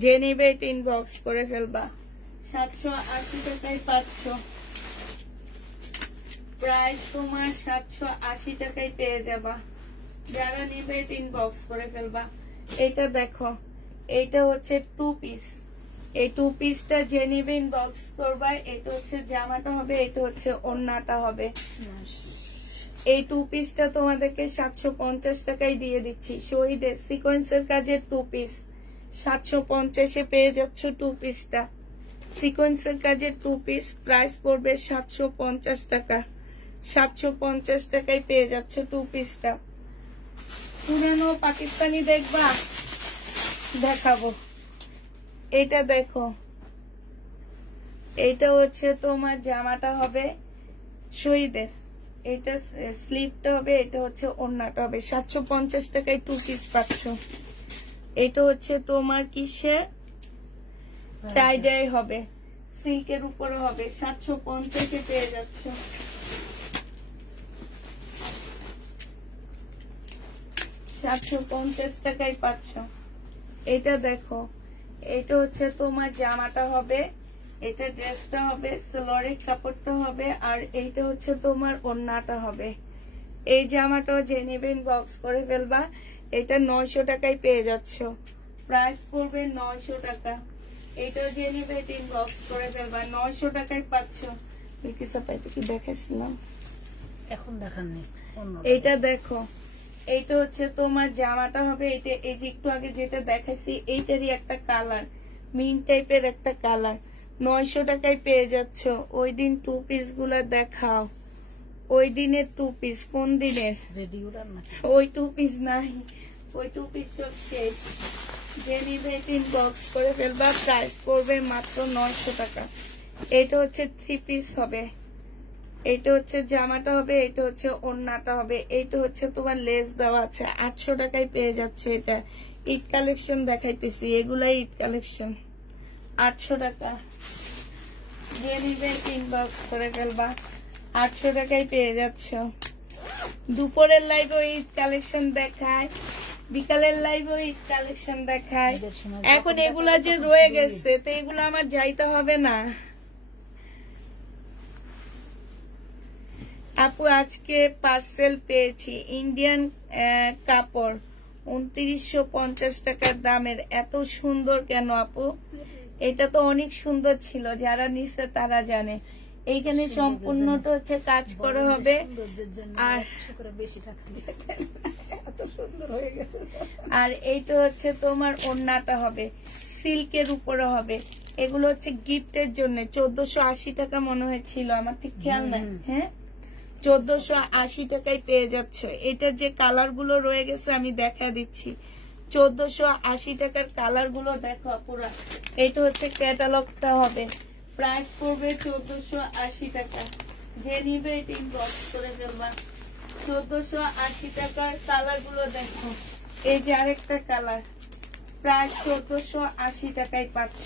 যে নেবে এটা ইনবক্স করে ফেলবা। 780 টাকায় 500, প্রাইস তোমার 780 টাকায় পেয়ে যাবা। যারা নেবে এটা ইনবক্স করে ফেলবা। এটা দেখো, এটা হচ্ছে 2 পিস। এই 2 পিসটা যে নেবে ইনবক্স করবা। এটা হচ্ছে জামাটা হবে, এটা হচ্ছে ওড়নাটা হবে। এই 2 পিসটা তোমাদেরকে 750 টাকায় দিয়ে দিচ্ছি। শহীদের সিকোয়েন্সের কাজের 2 পিস 750-এ পেয়ে যাচ্ছ। 2 পিসটা সিকোয়েন্সের কাজের 2 পিস, প্রাইস পড়বে 750 টাকা। 750 টাকায় পেয়ে যাচ্ছে 2 পিসটা। পুরানো পাকিস্তানি দেখবা, দেখাবো। এটা দেখো, এটা হচ্ছে তোমার জামাটা হবে শহীদের, এটা স্লিপটা হবে, এটা হচ্ছে ওড়নাটা হবে। 750 টাকায় 2 পিস পাচ্ছ। এটা হচ্ছে তোমার কিসের টাইডাই হবে, সিল্কের উপরে হবে। 750-এ পেয়ে যাচ্ছ। 750 টাকায় পাচ্ছ। এটা দেখো, এটা হচ্ছে তোমার জামাটা হবে, এটা ড্রেসটা হবে, সালোয়ারের কাপড়টা হবে, আর এইটা হচ্ছে তোমার ওড়নাটা হবে। এই জামাটাও যে নেবেন বক্স করে ফেলবা। এটা 900 টাকায় পেয়ে যাচ্ছ। প্রাইস পড়বে 900 টাকা। এটা যে নেবে এটা ইনবক্স করে ফেলবা। 900 টাকায় পাচ্ছ। কি দেখাইছিলাম এখন দেখাননি। এইটা দেখো, এইটা হচ্ছে তোমার জামাটা হবে। এটা এই যে একটু আগে যেটা দেখাইছি এইটারই একটা কালার, মিন টাইপের একটা কালার। 900 টাকায় পেয়ে যাচ্ছ। ওই দিন 2 পিস গুলা দেখাও। ওই দিনের 2 পিস কোন দিনের? ওই 2 পিস নাই, ওই 2 পিস সব শেষ। যে নিবে ইনবক্স করে ফেলবা। প্রাইস পড়বে মাত্র 900 টাকা। এটা হচ্ছে 3 পিস হবে, এটা হচ্ছে জামাটা হবে, এটা হচ্ছে ওড়নাটা হবে, এইটা হচ্ছে তোমার লেস দেওয়া আছে। 800 টাকায় পেয়ে যাচ্ছে। এটা ঈদ কালেকশন দেখাইতেছি, এগুলাই ঈদ কালেকশন। 800 টাকা। যে নিবে ইনবক্স করে ফেলবা। 800 টাকায় পেয়ে যাচ্ছ। দুপুরের লাইভে ঈদ কালেকশন দেখায়, বিকালের লাইভে ঈদ কালেকশন দেখায়। এখন এগুলা যে রয়ে গেছে, তো এগুলো আমার যাইতে হবে না। আপু আজকে পার্সেল পেয়েছি, ইন্ডিয়ান কাপড় 2950 টাকার দামের। এত সুন্দর কেন আপু? এটা তো অনেক সুন্দর ছিল, যারা নিছে তারা জানে। এইখানে সম্পূর্ণটা হচ্ছে কাজ করা হবে, আর আর এইটা হচ্ছে তোমার ওড়নাটা হবে, সিল্কের উপরে হবে। এগুলো হচ্ছে গিফটের জন্য। 1480 টাকা মনে হয়েছিল, আমার ঠিক খেয়াল নাই। হ্যাঁ, 1480 টাকায় পেয়ে যাচ্ছ। এটার যে কালার গুলো রয়ে গেছে আমি দেখা দিচ্ছি। 1480 টাকার কালার গুলো দেখো পুরা। এটা হচ্ছে ক্যাটালগটা হবে। প্রাইস পড়বে 1480 টাকা। যে নিবে এটা ইনবক্স করে ফেলবা। 1480 টাকার কালার গুলো দেখো। এই যে আরেকটা কালার, প্রাইস 1480 টাকায় পাচ্ছ।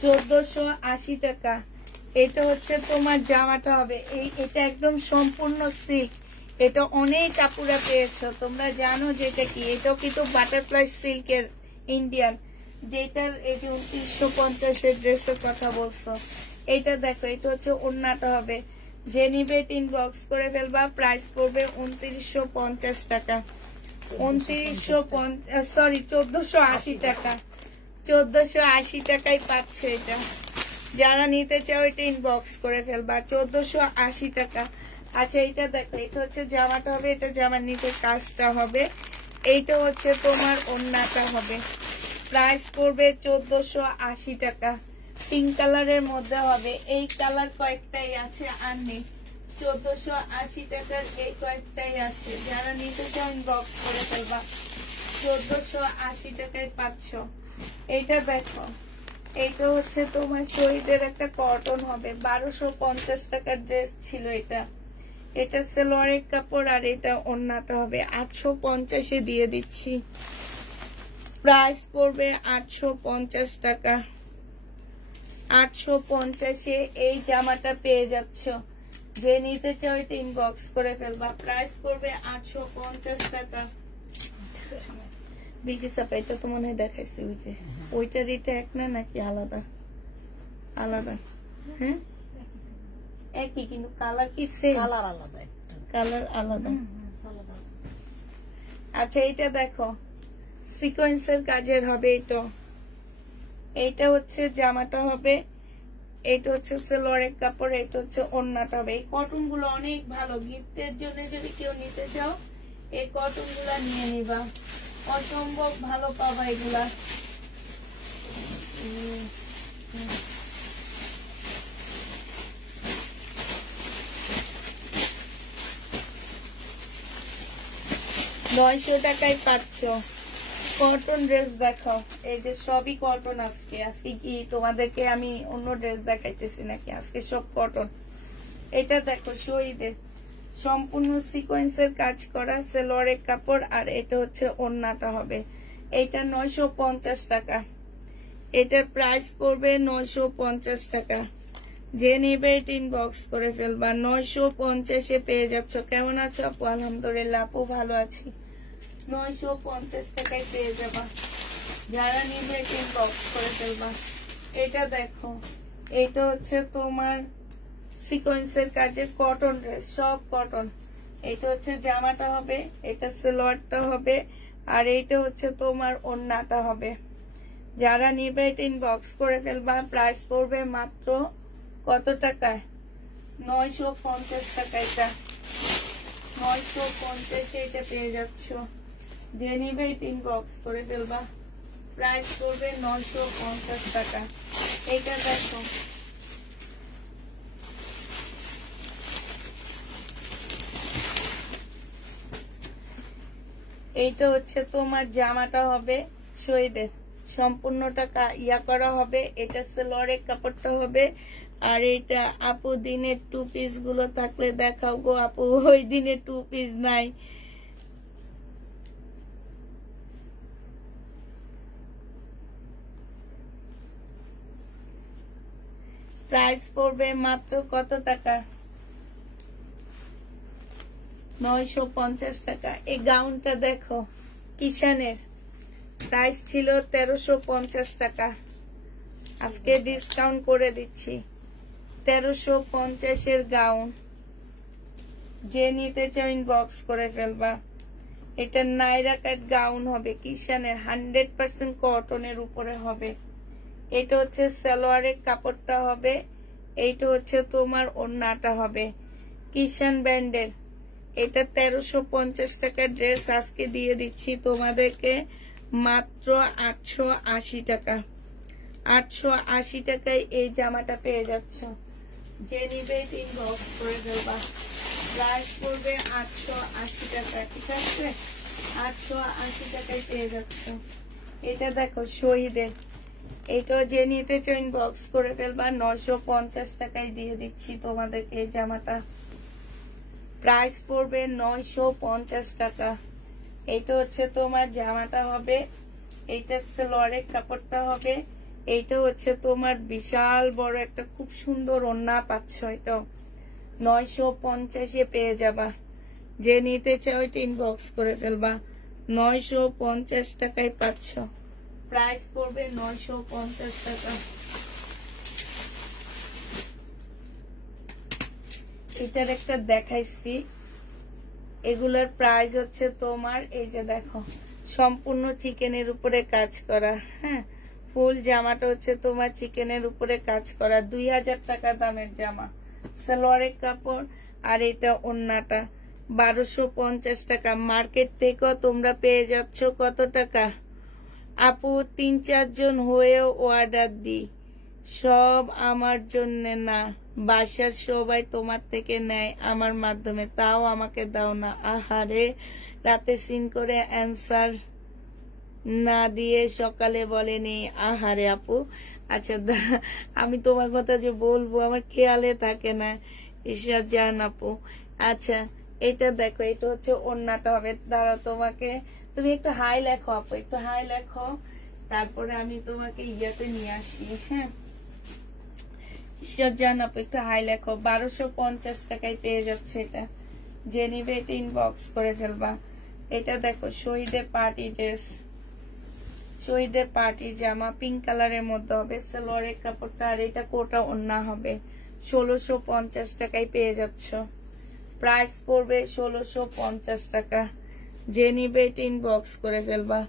1480 টাকা। এটা হচ্ছে তোমার জামাটা হবে, এটা একদম সম্পূর্ণ সিল্ক। এটা অনেক কাপড়া পেয়েছো, তোমরা জানো যে এটা কি। এটাও কিন্তু বাটারফ্লাই সিল্কের ইন্ডিয়ান, যেটার এই যে 2950-এর ড্রেসের কথা বলছো। এইটা দেখো, এটা হচ্ছে ওড়নাটা হবে। যে নিবে ইনবক্স করে ফেলবা। প্রাইস পড়বে 2950 টাকা। 1480 টাকা। 1480 টাকায় পাচ্ছে এটা। যারা নিতে চাও এটা ইনবক্স করে ফেলবা। 1480 টাকা। আচ্ছা, এটা দেখো, এটা হচ্ছে জামাটা হবে, এটা জামার নিচে কাজটা হবে। এইটা হচ্ছে তোমার ওড়নাটা হবে। প্রাইস পড়বে 1480 টাকা। পিঙ্ক কালারের মধ্যে হবে। এই কালার কয়েকটাই আছে, আর নেই। 1480 টাকার এই কয়েকটাই আছে। যারা নিতে চাও ইনবক্স করে ফেলবা। 1480 টাকায় পাচ্ছ। এইটা দেখো, এইটা হচ্ছে তোমার শহীদের একটা কটন হবে। 1250 টাকার ড্রেস ছিল এটা। এটা সালোয়ারের কাপড়, আর এটা ওড়নাটা হবে। 850-এ দিয়ে দিচ্ছি। প্রাইস পড়বে 850 টাকা। 850-এ এই জামাটা পেয়ে যাচ্ছ। যে নিতে চাও এটা ইনবক্স করে ফেলবা। প্রাইস পড়বে 850 টাকা। বিউটি সাপা এটা তো মনে হয় দেখাইছি ওই যে ওইটার এটা এক না নাকি আলাদা আলাদা? হ্যাঁ একই কিন্তু কালার কি সেম? কালার আলাদা, কালার আলাদা। আচ্ছা এইটা দেখো সিকোয়েন্সের কাজের হবে। এইটা হচ্ছে জামাটা হবে, এইটা হচ্ছে সালোয়ারের কাপড়, এটা হচ্ছে ওড়নাটা হবে। এই কটন গুলো অনেক ভালো, গিফটের জন্য যদি কেউ নিতে চাও এই কটন গুলা নিয়ে নিবা, অসম্ভব ভালো পাবা এগুলা। $900 টাকায় পাচ্ছ কটন ড্রেস। দেখো এই যে সবই কটন। আজকে কি তোমাদেরকে আমি অন্য ড্রেস দেখাইতেছি নাকি? আজকে সব কটন। এটা দেখো শহীদের সম্পূর্ণ সিকোয়েন্সের কাজ করা সালোয়ারের কাপড়, আর এটা হচ্ছে ওড়নাটা হবে। এটা 950 টাকা, এটার প্রাইস পড়বে 950 টাকা। যে নেবে এটা ইনবক্স করে ফেলবা। 950-এ পেয়ে যাচ্ছ। কেমন আছো আপু? আলহামদুলিল্লাহ আপু ভালো আছি। 950 টাকায় পেয়ে যাবা। যারা নিবে এটা ইনবক্স করে ফেলবা। এটা দেখো এটা হচ্ছে তোমার সিকোয়েন্সের কাজে কটন ড্রেস, সব কটন। এটা হচ্ছে জামাটা হবে, এটা সালোয়ারটা হবে, আর এইটা হচ্ছে তোমার ওড়নাটা হবে। যারা নিবে এটা ইনবক্স করে ফেলবা। প্রাইস পড়বে মাত্র কত টাকায়? 950 টাকা। এটা 950 এটা পেয়ে যাচ্ছ। যে নিবে এটা ইনবক্স করে ফেলবা। প্রাইস পড়বে 950 টাকা। এইটা দেখো এইটা হচ্ছে তোমার জামাটা হবে শহীদের, সম্পূর্ণটা ইয়া করা হবে। এটা সালোয়ারের কাপড়টা হবে, আর এটা আপু দিনের 2 পিস গুলো থাকলে দেখাও গো আপু। ওই দিনে 2 পিস নাই। প্রাইস পড়বে মাত্র কত টাকা? 950 টাকা। এই গাউনটা দেখো কিষানের, প্রাইস ছিল 1350 টাকা, আজকে ডিসকাউন্ট করে দিচ্ছি। 1350-এর গাউন। যে নিতে চাও ইনবক্স করে ফেলবা। এটা নাইরা কাট গাউন হবে কিষানের, 100% কটনের উপরে হবে। এটা হচ্ছে সালোয়ারের কাপড়টা হবে, এইটা হচ্ছে তোমার ওড়নাটা হবে কিষান ব্র্যান্ডের। এটা 1350 টাকার ড্রেস আজকে দিয়ে দিচ্ছি তোমাদেরকে মাত্র 880 টাকা। 880 টাকায় এই জামাটা পেয়ে যাচ্ছ। যে নিবে ইনবক্স করে ফেলবা। প্রাইস পড়বে 880 টাকা, ঠিক আছে? 880 টাকায় পেয়ে যাচ্ছ। এটা দেখো শহীদের, এটাও যে নিতে চাও ইনবক্স করে ফেলবা। 950 টাকায় দিয়ে দিচ্ছি তোমাদেরকে এই জামাটা। প্রাইস পড়বে 950 টাকা। এইটা হচ্ছে তোমার জামাটা হবে, এইটা সালোয়ারের কাপড়টা হবে, এইটা হচ্ছে তোমার বিশাল বড় একটা খুব সুন্দর ওড়না পাচ্ছ। এটা 950-এ পেয়ে যাবা। যে নিতে চাও এটা ইনবক্স করে ফেলবা। 950 টাকায় পাচ্ছ। প্রাইস পড়বে 950 টাকা। এটার একটা দেখাইছি, এগুলোর প্রাইস হচ্ছে তোমার এই যে দেখো সম্পূর্ণ চিকেনের উপরে কাজ করা। হ্যাঁ, ফুল জামাটা হচ্ছে তোমার চিকেনের উপরে কাজ করা। 2000 টাকা দামের জামা, সালোয়ারের কাপড়, আর এটা ওড়নাটা 1250 টাকা। মার্কেট থেকেও তোমরা পেয়ে যাচ্ছ কত টাকা আপু? 3-4 জন হয়েও অর্ডার দিই, সব আমার জন্য না, বাসার সবাই তোমার থেকে নেয় আমার মাধ্যমে, তাও আমাকে দাও না। আহারে, রাতে সিন করে অ্যান্সার না দিয়ে সকালে বলেনি। আহারে আপু, আচ্ছা আমি তোমার কথা যে বলবো আমার খেয়ালে থাকে না, ঈশ্বর জান আপু। আচ্ছা এটা দেখো, এটা হচ্ছে ওড়নাটা হবে। দাঁড়া তোমাকে, তুমি একটু হাই লেখো আপু, একটু হাই লেখো, তারপরে আমি তোমাকে ইয়াতে নিয়ে আসি। হ্যাঁ ঈশ্বর জান আপু, একটু হাই লেখো। 1250 টাকায় পেয়ে যাচ্ছে এটা। যে নিবে এটা ইনবক্স করে ফেলবা। এটা দেখো শহীদের পার্টি ড্রেস, শহীদের পার্টি জামা, পিঙ্ক কালারের মধ্যে হবে, সালোয়ারের কাপড়টা, আর এটা কোটা ওন্না হবে। 1650 টাকায় পেয়ে যাচ্ছ। প্রাইস পড়বে 1650 টাকা। যে নিবে ইনবক্স করে ফেলবা।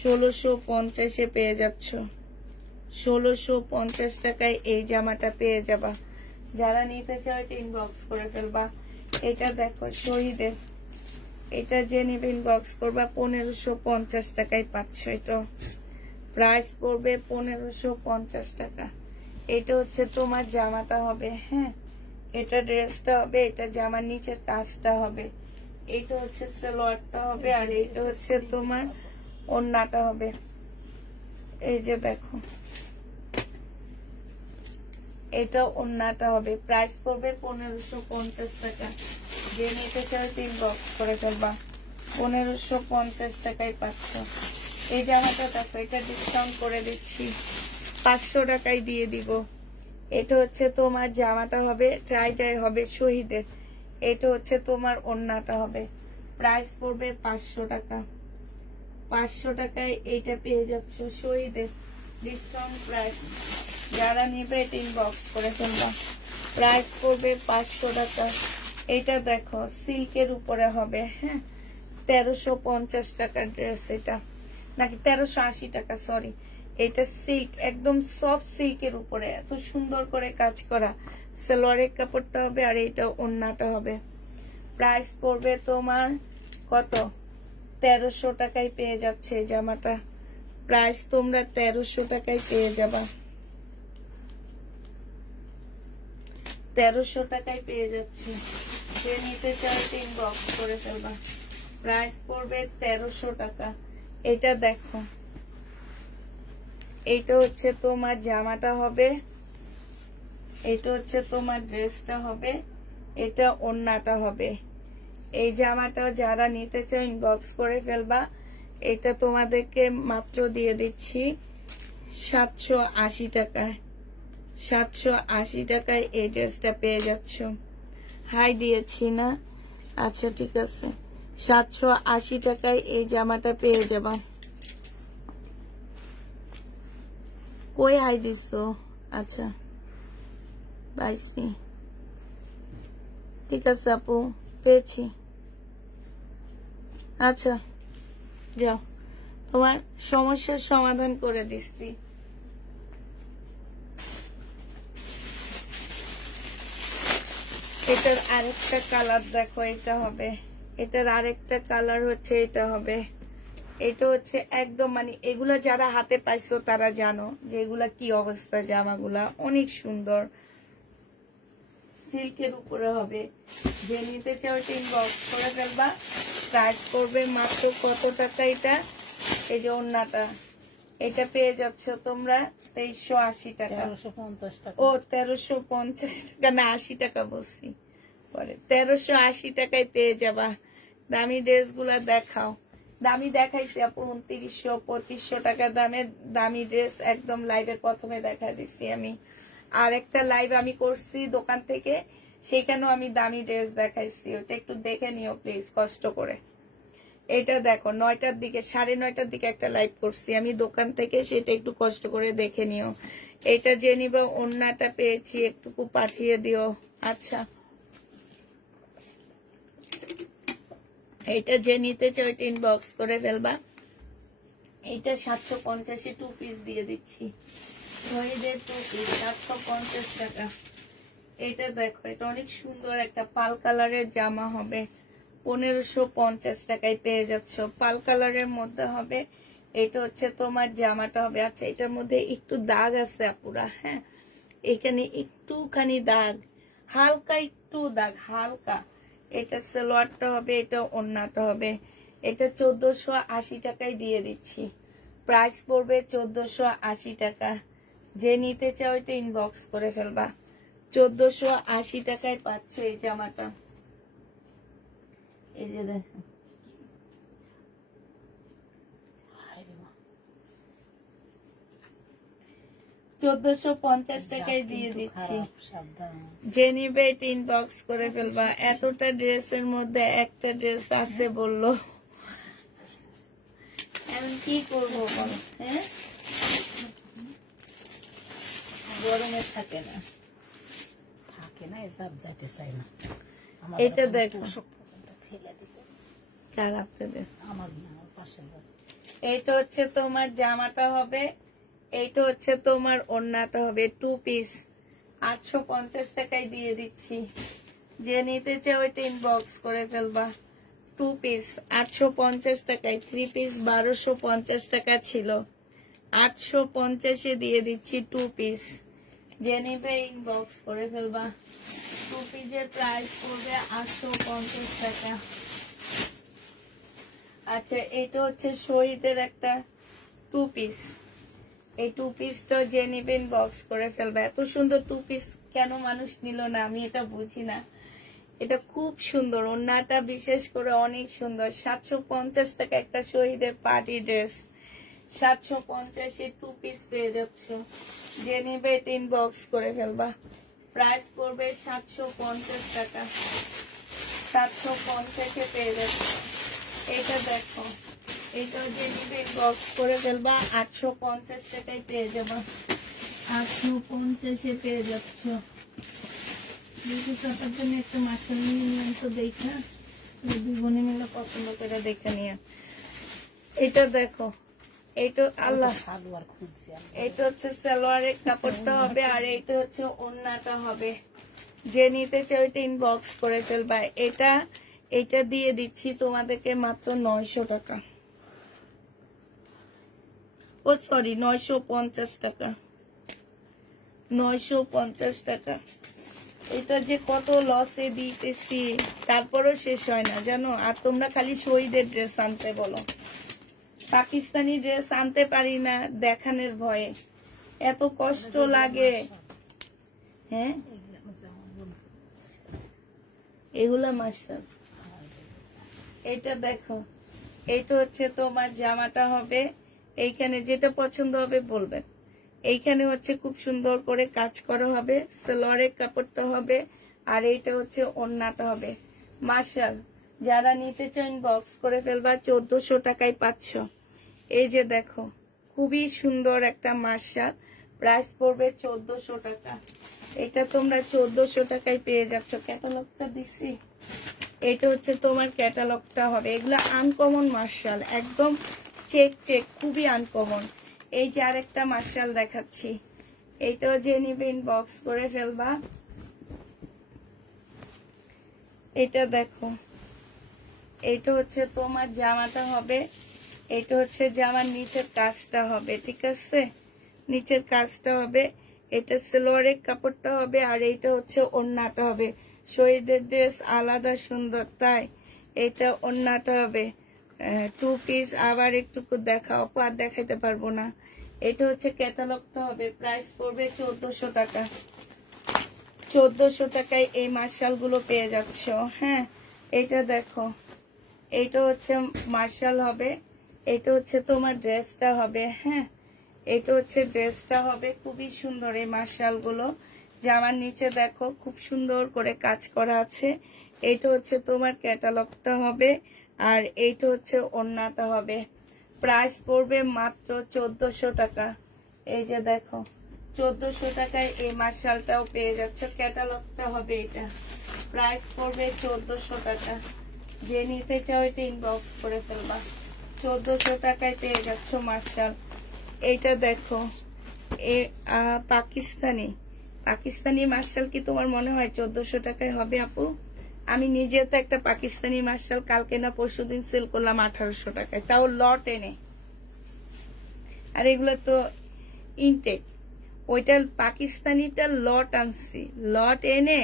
1650-এ পেয়ে যাচ্ছ। 1650 টাকায় এই জামাটা পেয়ে যাবা। যারা নিতে চাও ইনবক্স করে ফেলবা। এটা দেখো শহীদের, এটা যে নিবে ইনবক্স করবা। 1550 টাকায় পাচ্ছ। এটা প্রাইস পড়বে 1550 টাকা। এটা হচ্ছে তোমার জামাটা হবে, হ্যাঁ এটা ড্রেসটা হবে, এটা জামার নিচের কাজটা হবে, এটা হচ্ছে সালোয়ারটা হবে, আর এটা হচ্ছে তোমার ওড়নাটা হবে। এই যে দেখো এটা ওড়নাটা হবে। প্রাইস পড়বে 1550 টাকা। যে নিতে চাও ইনবক্স করে ফেলবা। 1550 টাকায় পাচ্ছ। এই জামাটা দেখো, এটা ডিসকাউন্ট করে দিচ্ছি, 500 টাকায় দিয়ে দিব। এটা হচ্ছে তোমার জামাটা হবে, ট্রাই হবে শহীদের। এটা হচ্ছে তোমার ওড়নাটা হবে। প্রাইস পড়বে 500 টাকা। 500 টাকায় এইটা পেয়ে যাচ্ছ শহীদের, ডিসকাউন্ট প্রাইস। যারা নিবে এটা ইনবক্স করে ফেলবা। প্রাইস পড়বে 500 টাকা। এটা দেখো সিল্কের উপরে হবে, হ্যাঁ 1350 টাকার ড্রেস, এটা নাকি 1380 টাকা, সরি। এটা সিল্ক, একদম সফট সিল্কের উপরে এত সুন্দর করে কাজ করা। সালোয়ারের কাপড়টা হবে, আর এটা ওড়নাটা হবে। প্রাইস পড়বে তোমার কত? 1300 টাকায় পেয়ে যাচ্ছে এই জামাটা। প্রাইস তোমরা 1300 টাকায় পেয়ে যাবা। 1300 টাকায় পেয়ে যাচ্ছে। যে নিতে চাও ইনবক্স করে ফেলবা। প্রাইস পড়বে 1300 টাকা। এটা দেখো, এইটা হচ্ছে তোমার জামাটা হবে, এটা হচ্ছে তোমার ড্রেসটা হবে, এটা ওড়নাটা হবে। এই জামাটা যারা নিতে চাও ইনবক্স করে ফেলবা। এটা তোমাদেরকে মাত্র দিয়ে দিচ্ছি 780 টাকায়। 780 টাকায় এই ড্রেসটা পেয়ে যাচ্ছ। হাই দিয়েছি না? আচ্ছা ঠিক আছে, 780 টাকায় এই জামাটা পেয়ে যাবা। কই হাই দিছো? আচ্ছা পাইছি, ঠিক আছে আপু, পেয়েছি। আচ্ছা যাও, তোমার সমস্যার সমাধান করে দিচ্ছি। এটার আরেকটা কালার দেখো, এটা হবে, এটার আরেকটা কালার হচ্ছে এটা হবে। এটা হচ্ছে একদম মানে এগুলা যারা হাতে পাইছো তারা জানো যে এগুলা কি অবস্থা। জামাগুলা অনেক সুন্দর, সিল্কের উপরে হবে। যে নিতে চাও ইনবক্স করে ফেলবা। প্রাইস করবে মাত্র কত টাকা? এটা এই যে ওড়নাটা, এটা পেয়ে যাচ্ছ তোমরা 2380 টাকা। 1350 টাকা। ও 1350 টাকা না, 80 টাকা বলছি পরে। 1380 টাকায় পেয়ে যাবা। দামি ড্রেস গুলা দেখাও। দামি দেখাইছি আপু 2900 2500 টাকা দামের দামি ড্রেস একদম লাইভের প্রথমে দেখা দিচ্ছি আমি। আর একটা লাইভ আমি করছি দোকান থেকে, সেখানেও আমি দামি ড্রেস দেখাইছি, ওটা একটু দেখে নিও প্লিজ কষ্ট করে। এটা দেখো 9টার দিকে, 9:30টার দিকে একটা লাইভ করছি আমি দোকান থেকে, সেটা একটু কষ্ট করে দেখে নিও। এটা যে নিবে ওড়নাটা পেয়েছি, একটুকু পাঠিয়ে দিও। আচ্ছা এটা যে নিতে চাও ইনবক্স করে ফেলবা। এটা 750-এ 2 পিস দিয়ে দিচ্ছি। শহীদের 2 পিস 750 টাকা। এটা দেখো, এটা অনেক সুন্দর একটা পাল কালারের জামা হবে। 1550 টাকায় পেয়ে যাচ্ছ। পাল কালারের মধ্যে হবে। এটা হচ্ছে তোমার জামাটা হবে। আচ্ছা এটার মধ্যে একটু দাগ আছে আপুরা, হ্যাঁ এখানে একটুখানি দাগ, হালকা একটু দাগ, হালকা। এটা সালোয়ারটা হবে, এটা ওড়নাটা হবে। এটা 1480 টাকায় দিয়ে দিচ্ছি। প্রাইস পড়বে 1480 টাকা। যে নিতে চাও এটা ইনবক্স করে ফেলবা। 1480 টাকায় পাচ্ছ এই জামাটা। এই যে দেখো 1450 টাকায় দিয়ে দিচ্ছি। যে নিবে এটা ইনবক্স করে ফেলবা। এতটা ড্রেসের মধ্যে একটা ড্রেস আছে বললো, এখন কি করবো বলো? হ্যাঁ, গরমে থাকে না, এসব যেতে চাই না। এটা দেখো ফেলে দিতে কার আপনাদের আমার না, আমার পাশের বাড়ি। এইটা হচ্ছে তোমার জামাটা হবে, এইটা হচ্ছে তোমার ওড়নাটা হবে। 2 পিস 850 টাকায় দিয়ে দিচ্ছি। যে নিতে চাও ওইটা ইনবক্স করে ফেলবা। 2 পিস 850 টাকায়, 3 পিস 1250 টাকা ছিল, 850-এ দিয়ে দিচ্ছি 2 পিস। যে নিবে ইনবক্স করে ফেলবা। 2 পিসের প্রাইস পড়বে 850 টাকা। আচ্ছা, এটা হচ্ছে শহীদের একটা 2 পিস। এই 2 পিসটা যে নিবেন বক্স করে ফেলবে। এত সুন্দর 2 পিস কেন মানুষ নিল না আমি এটা বুঝি না। এটা খুব সুন্দর, ওড়নাটা বিশেষ করে অনেক সুন্দর। 750 টাকা একটা শহীদের পার্টি ড্রেস, 750-এ 2 পিস পেয়ে যাচ্ছ। যে নিবে এটা ইনবক্স করে ফেলবা। প্রাইস পড়বে 750 টাকা, 750-এ পেয়ে যাচ্ছ। এটা দেখো, এটা যে নিবে বক্স করে ফেলবা, 850 টাকায় পেয়ে যাবা। 850-এ পেয়ে যাচ্ছ। তার জন্য একটা মাছের নিয়ে তো দেখা দুই বোনে মিলে পছন্দ করে দেখে নিয়ে। এটা দেখো, এইটা আল্লাহ, এইটা হচ্ছে সালোয়ারের কাপড়টা হবে, আর এইটা হচ্ছে ওড়নাটা হবে। যে নিতে চাও ওইটা ইনবক্স করে ফেলবা। এটা দিয়ে দিচ্ছি তোমাদেরকে মাত্র 900 টাকা। ও সরি, 950 টাকা, 950 টাকা। এটা যে কত লসে দিতেছি, তারপরও শেষ হয় না জানো। আর তোমরা খালি শহীদের ড্রেস আনতে বলো, পাকিস্তানি ড্রেস আনতে পারি না দেখানোর ভয়ে, এত কষ্ট লাগে। হ্যাঁ, এগুলা মাশাল। এটা দেখো, এইটা হচ্ছে তোমার জামাটা হবে। এইখানে যেটা পছন্দ হবে বলবেন। এইখানে হচ্ছে খুব সুন্দর করে কাজ করা হবে, সালোয়ারের কাপড়টা হবে, আর এইটা হচ্ছে ওড়নাটা হবে। মাশাল, যারা নিতে চান বক্স করে ফেলবা। 1400 টাকায় পাচ্ছ। এই যে দেখো, খুবই সুন্দর একটা মাশাল, প্রাইস পড়বে 1400 টাকা। এটা তোমরা 1400 টাকায় পেয়ে যাচ্ছ। ক্যাটালগটা দিচ্ছি, এটা হচ্ছে তোমার ক্যাটালগটা হবে। এগুলা আনকমন মাশাল, একদম চেক চেক, খুবই আনকমন। এই যে আরেকটা মাশাল দেখাচ্ছি, এইটাও যে নিবে ইনবক্স করে ফেলবা। এটা দেখো, এইটা হচ্ছে তোমার জামাটা হবে, এটা হচ্ছে জামার নিচের কাজটা হবে, ঠিক আছে, নিচের কাজটা হবে। এটা সালোয়ারের কাপড়টা হবে, আর এইটা হচ্ছে ওড়নাটা হবে। শহীদের ড্রেস আলাদা সুন্দর, তাই এটা ওড়নাটা হবে। 2 পিস আবার একটু দেখাও, আর দেখাইতে পারবো না। এটা হচ্ছে ক্যাটালগটা হবে। প্রাইস পড়বে 1400 টাকা। 1400 টাকায় এই মার্শাল গুলো পেয়ে যাচ্ছ। হ্যাঁ, এটা দেখো, এইটা হচ্ছে মার্শাল হবে, এটা হচ্ছে তোমার ড্রেসটা হবে। হ্যাঁ, এটা হচ্ছে ড্রেসটা হবে। খুবই সুন্দর এই মার্শাল গুলো। জামার নিচে দেখো খুব সুন্দর করে কাজ করা আছে। এইটা হচ্ছে তোমার ক্যাটালগটা হবে, আর এইটা হচ্ছে ওড়নাটা হবে। প্রাইস পড়বে মাত্র 1400 টাকা। এই যে দেখো, 1400 টাকায় এই মার্শালটাও পেয়ে যাচ্ছে। ক্যাটালগটা হবে এটা। প্রাইস পড়বে 1400 টাকা। যে নিতে চাও এটা ইনবক্স করে ফেলবা। 1400 টাকায় পেয়ে যাচ্ছ মার্শাল। এইটা দেখো, পাকিস্তানি মার্শাল কি তোমার মনে হয় 1400 টাকায় হবে আপু? আমি নিজে তো একটা পাকিস্তানি মার্শাল কালকে না পরশুদিন সেল করলাম 1800 টাকায়, তাও লট এনে। আর এগুলো তো ইনটেক। ওইটা পাকিস্তানিটা লট আনছি, লট এনে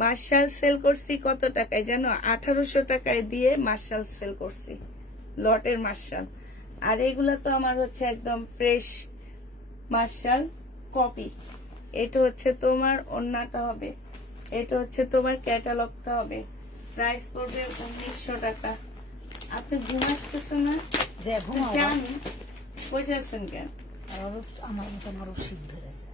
মার্শাল সেল করছি কত টাকায় জানো? 1800 টাকায় দিয়ে মার্শাল সেল করছি, লটের মার্শাল। আর এগুলো তো আমার হচ্ছে একদম ফ্রেশ মার্শাল কপি। এটা হচ্ছে তোমার ওড়নাটা হবে, এটা হচ্ছে তোমার ক্যাটালগটা হবে। প্রাইস পড়বে 1900 টাকা। আপনি ঘুম আসতেছেন না? যে জানি বসে আছেন কেন? আমার মতন আরো শীত ধরেছে।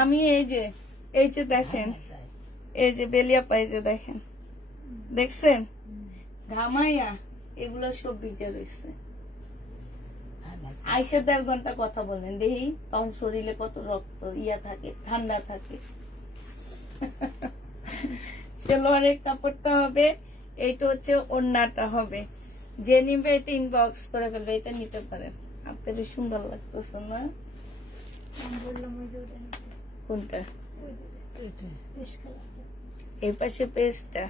আমি এই যে দেখেন, এই যে বেলিয়া পাইজে দেখেন, দেখছেন ঘামাইয়া এগুলো সব ভিজে রয়েছে। আইসা 1.5 ঘন্টা কথা বলেন দেখি, তখন শরীরে কত রক্ত ইয়া থাকে, ঠান্ডা থাকে। সালোয়ারের কাপড়টা হবে, এইটা হচ্ছে ওড়নাটা হবে। যে নিবে এটা ইনবক্স করে ফেলবে, এটা নিতে পারেন। আপনাদের সুন্দর লাগতেছে না? কোনটা? এই পাশে পেস্টটা,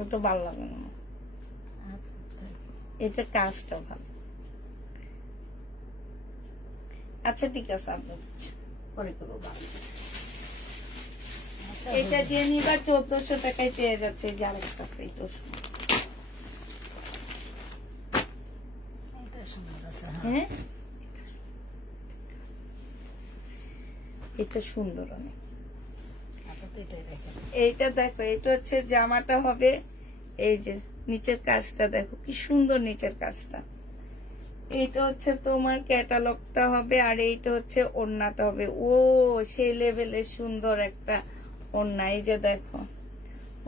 ওটা ভালো লাগে না, এটা কাজটা ভালো। আচ্ছা ঠিক আছে, আপনার পরে করবো। এটা যে নিবা 1400 টাকায় পেয়ে যাচ্ছে। যার কাছে হ্যাঁ, এটা সুন্দর অনেক। এইটা দেখো, এটা হচ্ছে জামাটা হবে। এই যে নিচের কাজটা দেখো কি সুন্দর, নিচের কাজটা। এইটা হচ্ছে তোমার ক্যাটালগটা হবে, আর এইটা হচ্ছে ওড়নাটা হবে। ও সেই লেভেলের সুন্দর একটা ওড়না। এই যে দেখো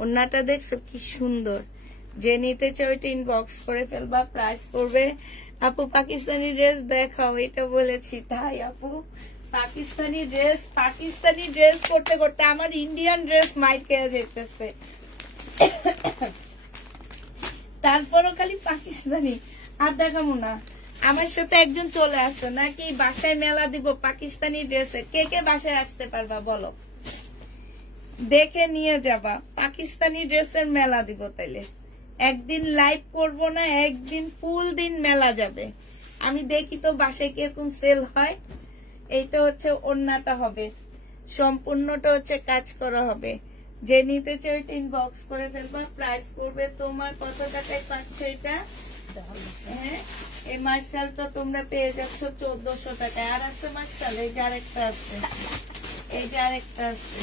ওড়নাটা, দেখছো কি সুন্দর। যে নিতে চাও ওইটা ইনবক্স করে ফেলবা। প্রাইস পড়বে আপু পাকিস্তানি ড্রেস দেখাও, এটা বলেছি তাই আপু। পাকিস্তানি ড্রেস করতে করতে আমার ইন্ডিয়ান ড্রেস মাইট খেয়ে যেতেছে। তারপরও খালি পাকিস্তানি। আর দেখাবো না। আমার সাথে একজন চলে আসো নাকি, বাসায় মেলা দিব পাকিস্তানি ড্রেসে। কে কে বাসায় আসতে পারবা বলো, দেখে নিয়ে যাবা। পাকিস্তানি ড্রেসের মেলা দিব। তাইলে একদিন লাইভ করবো না, একদিন ফুল দিন মেলা যাবে। আমি দেখি তো বাসায় কিরকম সেল হয়। এইটা হচ্ছে ওড়নাটা হবে, সম্পূর্ণটা হচ্ছে কাজ করা হবে। যে নিতে চাই ওইটা ইনবক্স করে ফেলবা। প্রাইস পড়বে তোমার কত টাকায় পাচ্ছ এটা? হ্যাঁ, এই মার্শালটা তোমরা পেয়ে যাচ্ছ 1400 টাকায়। আর আছে মার্শাল, এই যে আরেকটা আছে, এই যে আরেকটা আছে।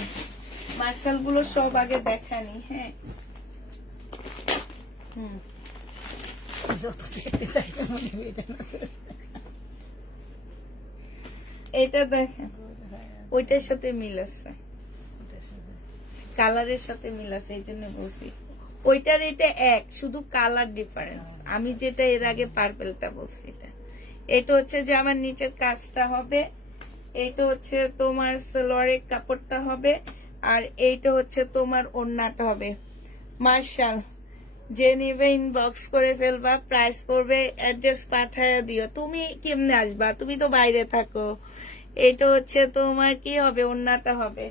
মার্শাল গুলো সব আগে দেখানি। হ্যাঁ, এটা দেখেন, ওইটার সাথে মিল আছে, কালারের সাথে মিল আছে, এই জন্য বলছি। ওইটার এটা এক, শুধু কালার ডিফারেন্স। আমি যেটা এর আগে পার্পেলটা বলছি, এটা হচ্ছে যে আমার নিচের কাজটা হবে। এইটা হচ্ছে তোমার সালোয়ারের কাপড়টা হবে, আর এইটা হচ্ছে তোমার ওড়নাটা হবে। মার্শাল যে নিবে ইনবক্স করে ফেলবা। প্রাইস পড়বে, অ্যাড্রেস পাঠায় দিও। তুমি কেমনে আসবা, তুমি তো বাইরে থাকো। এটা হচ্ছে তোমার কি হবে, ওড়নাটা হবে।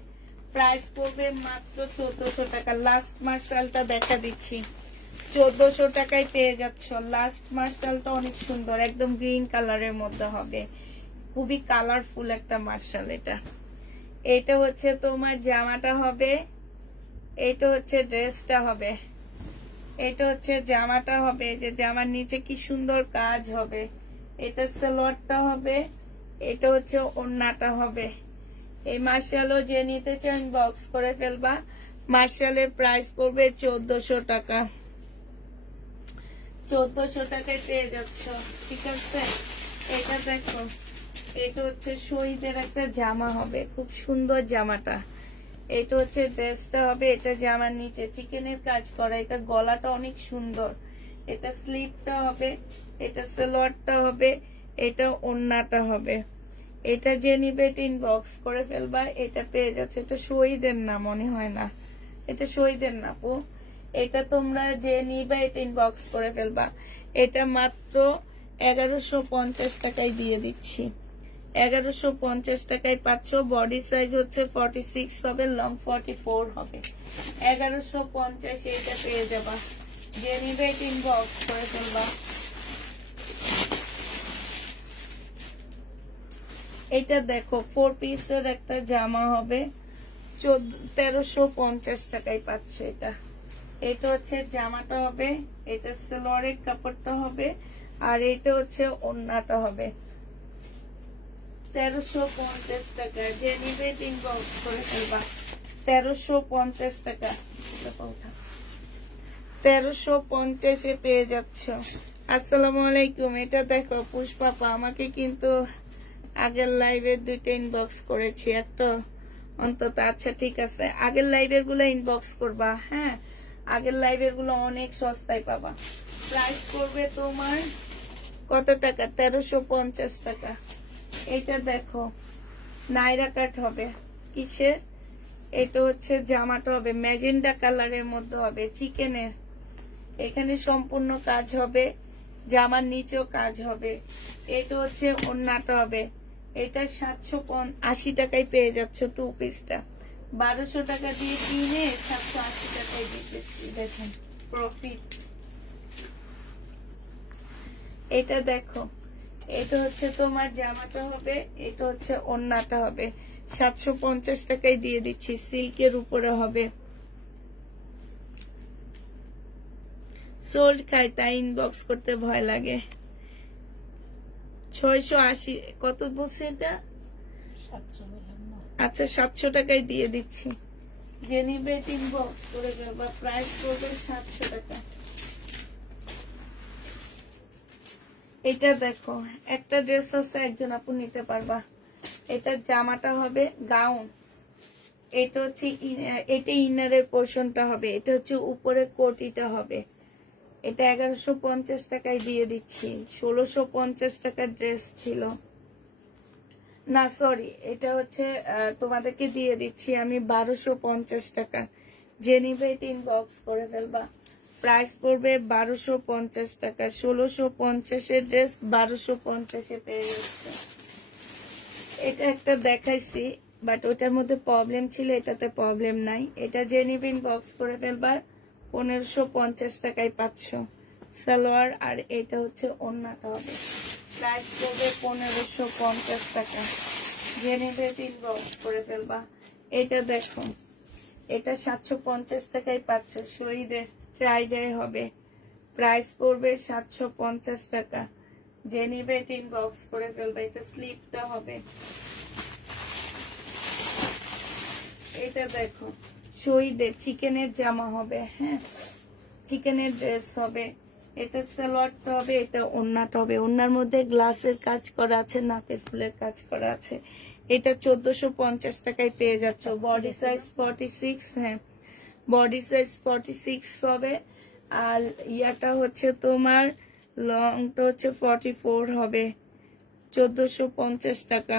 প্রাইস পড়বে মাত্র 1400 টাকা। লাস্ট মার্শালটা দেখা দিচ্ছি, 1400 টাকায় পেয়ে যাচ্ছ। লাস্ট মার্শালটা অনেক সুন্দর, একদম গ্রিন কালারের মধ্যে হবে, খুবই কালারফুল একটা মার্শাল এটা। এটা হচ্ছে তোমার জামাটা হবে, এটা হচ্ছে ড্রেসটা হবে। এটা হচ্ছে জামাটা হবে, যে জামার নিচে কি সুন্দর কাজ হবে। এটা সালোয়ারটা হবে, এটা হচ্ছে ওড়নাটা হবে। এই মার্শালও যে নিতে চান বক্স করে ফেলবা। মার্শালের প্রাইস পড়বে 1400 টাকা। 1400 টাকায় পেয়ে যাচ্ছ, ঠিক আছে। এটা দেখো, এটা হচ্ছে শহীদের একটা জামা হবে, খুব সুন্দর জামাটা। এটা হচ্ছে ড্রেসটা হবে, এটা জামার নিচে চিকেনের কাজ করা, এটা গলাটা অনেক সুন্দর। এটা স্লিভটা হবে, এটা সালোয়ারটা হবে, এটা ওড়নাটা হবে। এটা যে নিবে ইনবক্স করে ফেলবা। এটা পেয়ে যাচ্ছে, এটা শহীদের না মনে হয় না, এটা শহীদের না আপু। এটা তোমরা যে নিবে এটা ইনবক্স করে ফেলবা। এটা মাত্র 1150 টাকায় দিয়ে দিচ্ছি। 1150 টাকায় পাচ্ছ। বডি সাইজ হচ্ছে 46 হবে, লং 44 হবে। 1150 এটা পেয়ে যাবা। যে নিবে এটা ইনবক্স করে ফেলবা। এটা দেখো 4 পিসের একটা জামা হবে, 1350 টাকায় পাচ্ছ এটা। এটা হচ্ছে জামাটা হবে, এটা সালোয়ারের কাপড়টা হবে, আর এটা হচ্ছে ওড়নাটা হবে। 1350 টাকা। যে নিবে ইনবক্স করে ফেলবা। 1350 টাকা, 1350 পেয়ে যাচ্ছ। আসসালামু আলাইকুম। এটা দেখো পুষ্পাপা আমাকে কিন্তু আগের লাইভে 2টা ইনবক্স করেছি, একটা অন্তত। আচ্ছা ঠিক আছে, আগের লাইভের গুলো ইনবক্স করবা। হ্যাঁ, আগের লাইভের গুলো অনেক সস্তায় পাবা। প্রাইস করবে তোমার কত টাকা? 1350 টাকা। এটা দেখো নাইরা কাট হবে কিসের, এটা হচ্ছে জামাটা হবে ম্যাজেন্ডা কালারের মধ্যে হবে, চিকেনের। এখানে সম্পূর্ণ কাজ হবে, জামার নিচেও কাজ হবে। এটা হচ্ছে ওড়নাটা হবে। এটা 780 টাকায় পেয়ে যাচ্ছ টু পিসটা। 1200 টাকা দিয়ে কিনে 780 টাকায় দিতেছি। দেখেন প্রফিট। এটা দেখো, এটা হচ্ছে তোমার জামাটা হবে, এটা হচ্ছে ওড়নাটা হবে। 750 টাকায় দিয়ে দিচ্ছি, সিল্কের উপরে হবে। সোল্ড খাই তাই ইনবক্স করতে ভয় লাগে। 680 কত বলছে এটা? 700 বললাম না। আচ্ছা 700 টাকায় দিয়ে দিচ্ছি। যে নিবে ইনবক্স করে দেবা। প্রাইস করবে 700 টাকা। এটা দেখো, একটা ড্রেস আছে, একজন আপু নিতে পারবা। এটা জামাটা হবে গাউন, এটা হচ্ছে এটা ইনারের পোর্শনটা হবে, এটা হচ্ছে উপরে কোটিটা হবে। এটা 1150 টাকায় দিয়ে দিচ্ছি। 1650 টাকার ড্রেস ছিল না, সরি, এটা হচ্ছে তোমাদেরকে দিয়ে দিচ্ছি আমি 1250 টাকা। যে নিবে এটা ইনবক্স করে ফেলবা। প্রাইস পড়বে 1250 টাকা। 1650 এর ড্রেস 1250 পেয়ে যাচ্ছে। এটা একটা দেখাইছি, বাট ওটার মধ্যে প্রবলেম ছিল, এটাতে প্রবলেম নাই। এটা যে নিবে ইনবক্স করে ফেলবার। 1550 টাকায় পাচ্ছ সালোয়ার, আর এটা হচ্ছে ওড়নাটা হবে। প্রাইস পড়বে 1550 টাকা। যে নিবে ইনবক্স করে ফেলবা। এটা দেখো, এটা 750 টাকায় পাচ্ছ, শহীদের ট্রাইডে হবে। প্রাইস পড়বে 750 টাকা। যে নিবে ইনবক্স করে ফেলবা। এটা স্লিপটা হবে। এটা দেখো, শহীদের চিকেনের জামা হবে। হ্যাঁ, চিকেনের ড্রেস হবে। এটা সালোয়ারটা হবে, এটা ওড়নাটা হবে। ওড়নার মধ্যে গ্লাসের কাজ করা আছে, নাকের ফুলের কাজ করা আছে। এটা 1450 টাকায় পেয়ে যাচ্ছ। Body size 46। হ্যাঁ, বডি সাইজ 46 হবে। আর ইয়াটা হচ্ছে তোমার লংটা হচ্ছে 44 হবে। 1450 টাকা।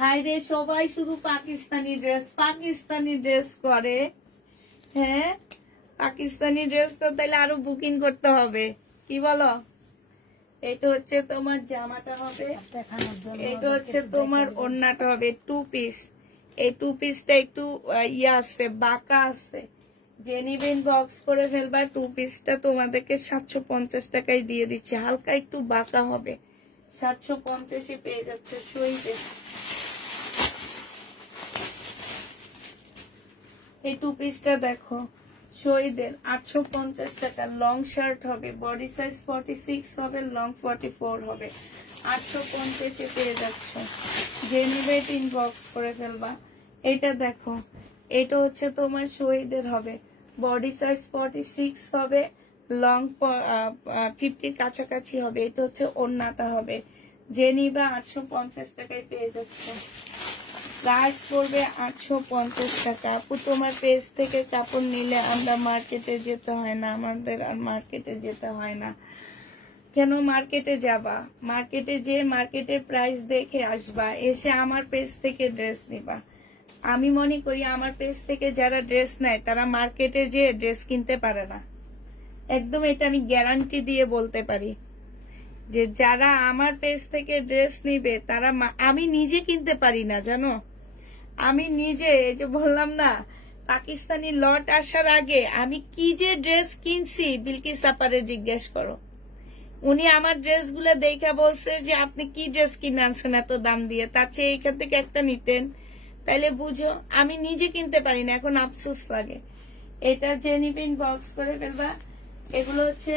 হাই রে, সবাই শুধু পাকিস্তানি ড্রেস করে। হ্যাঁ, পাকিস্তানি ড্রেস তো তাহলে আরো বুকিং করতে হবে, কি বলো? এটা হচ্ছে তোমার জামাটা হবে, এটা হচ্ছে তোমার ওড়নাটা হবে। টু পিস, এই টু পিসটা একটু ইয়ে আছে, বাঁকা আছে। যে নিবে ইনবক্স করে ফেলবা। টু পিসটা তোমাদেরকে 750 টাকায় দিয়ে দিচ্ছে, হালকা একটু বাঁকা হবে। 750 পেয়ে যাচ্ছে শহীদের। এই টু পিসটা দেখো, শহীদের 850 টাকা। লং শার্ট হবে, বডি সাইজ 46 হবে, লং 44 হবে। 850 পেয়ে যাচ্ছ। যে নিবে ইনবক্স করে ফেলবা। এটা দেখো, এটা হচ্ছে তোমার শহীদের হবে, বডি সাইজ 46 হবে, লং 50 কাছাকাছি হবে। এটা হচ্ছে ওড়নাটা হবে। যে নিবে 850 টাকায় পেয়ে যাচ্ছে। প্রাইস পড়বে 850 টাকা। আপু তোমার পেজ থেকে কাপড় নিলে আমরা মার্কেটে যেতে হয় না, আমাদের আর মার্কেটে যেতে হয় না। কেন মার্কেটে যাবা? মার্কেটে যে মার্কেটের প্রাইস দেখে আসবা, এসে আমার পেজ থেকে ড্রেস নিবা। আমি মনে করি আমার পেজ থেকে যারা ড্রেস নেয় তারা মার্কেটে যে ড্রেস কিনতে পারে না। একদম এটা আমি গ্যারান্টি দিয়ে বলতে পারি যে যারা আমার পেজ থেকে ড্রেস নিবে তারা, আমি নিজে কিনতে পারি না জানো। আমি নিজে, এই যে বললাম না, পাকিস্তানি লট আসার আগে আমি কি যে ড্রেস কিনছি বিলকিস আপারে জিজ্ঞেস করো। উনি আমার ড্রেসগুলো দেখা বলছে যে আপনি কি ড্রেস কিনে আনছেন এত দাম দিয়ে, তার চেয়ে এখান থেকে একটা নিতেন। তাইলে বুঝো আমি নিজে কিনতে পারি না, এখন আফসোস লাগে। এটা যে নিবেন বক্স করে ফেলবা। এগুলো হচ্ছে,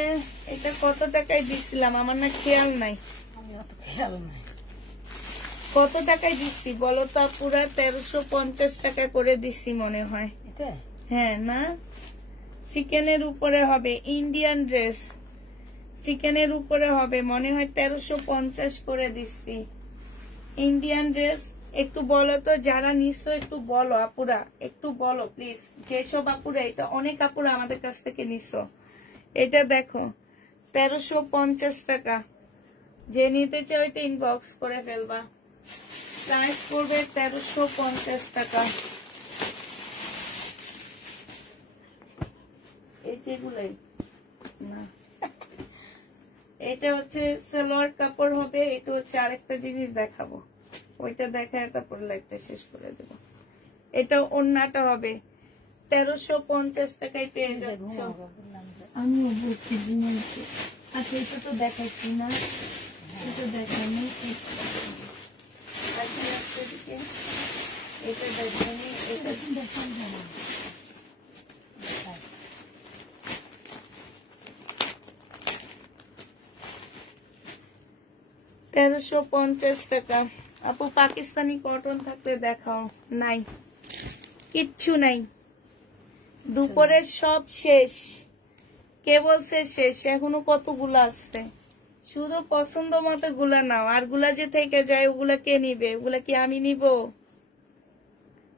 এটা কত টাকায় দিচ্ছিলাম আমার না খেয়াল নাই, কত টাকায় দিচ্ছি বলো তো? পুরা 1350 টাকা করে দিচ্ছি মনে হয়। হ্যাঁ না, চিকেনের উপরে হবে, ইন্ডিয়ান ড্রেস। চিকেনের উপরে হবে, মনে হয় 1350 করে দিচ্ছি। ইন্ডিয়ান ড্রেস একটু বলো তো যারা নিছো, একটু বলো আপুরা, একটু বলো প্লিজ। যেসব আপুরা, এটা অনেক আপুরা আমাদের কাছ থেকে নিছো। এটা দেখো 1350 টাকা। যে নিতে চাও এটা ইনবক্স করে ফেলবা। প্রাইস পড়বে 1350 টাকা। এই যেগুলাই না, এটা হচ্ছে সালোয়ার কাপড় হবে। এটা হচ্ছে আরেকটা জিনিস দেখাবো, ওইটা দেখায় তারপর লাইভটা শেষ করে দেবো। এটা ওড়নাটা হবে 1350 টাকায় পেয়ে যাচ্ছ। আমি বলছি ঘুমাইছি। আচ্ছা এটা তো দেখাচ্ছি না, এটা দেখানি। এটা দেখানি, এটা দেখান না। 1350 টাকা। আপু পাকিস্তানি কটন থাকলে দেখাও। নাই, কিচ্ছু নাই। দুপুরের সব শেষ, কে বলছে শেষ? এখনো কতগুলো আছে, শুধু পছন্দ মতো গুলা নাও। আর গুলা যে থেকে যায় ওগুলা কে নিবে? ওগুলা কি আমি নিব?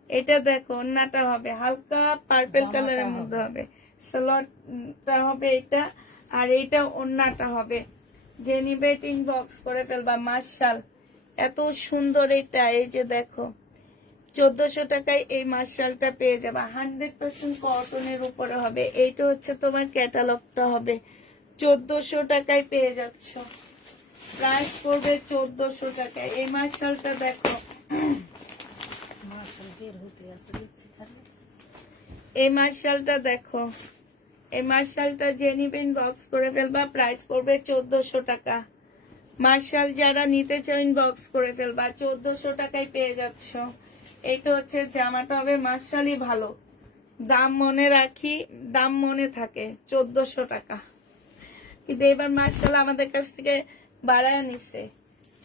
এটা দেখো, ওড়নাটা হবে হালকা পার্পল কালারের মধ্যে হবে, সালোয়ারটা হবে এটা, আর এইটা ওড়নাটা হবে। যে নিবে এটা ইনবক্স করে ফেলবা। মার্শাল এত সুন্দর এটা, এই যে দেখো 1400 টাকায় এই মার্শালটা পেয়ে যাবা। 100% কটনের উপরে হবে। এইটা হচ্ছে তোমার ক্যাটালগটা হবে। 1400 টাকায় পেয়ে যাচ্ছ। প্রাইস পড়বে 1400 টাকায়। এই মার্শালটা দেখো, এই মার্শালটা দেখো, এই মার্শালটা যে নিবে ইনবক্স করে ফেলবা। প্রাইস পড়বে 1400 টাকা। মার্শাল যারা নিতে চাও ইনবক্স করে ফেলবা। 1400 টাকায় পেয়ে যাচ্ছ। এইটা হচ্ছে জামাটা হবে। মার্শালই ভালো, দাম মনে রাখি, দাম মনে থাকে। 1400 টাকা। কিন্তু এবার মার্শাল আমাদের কাছ থেকে বাড়ায় নিছে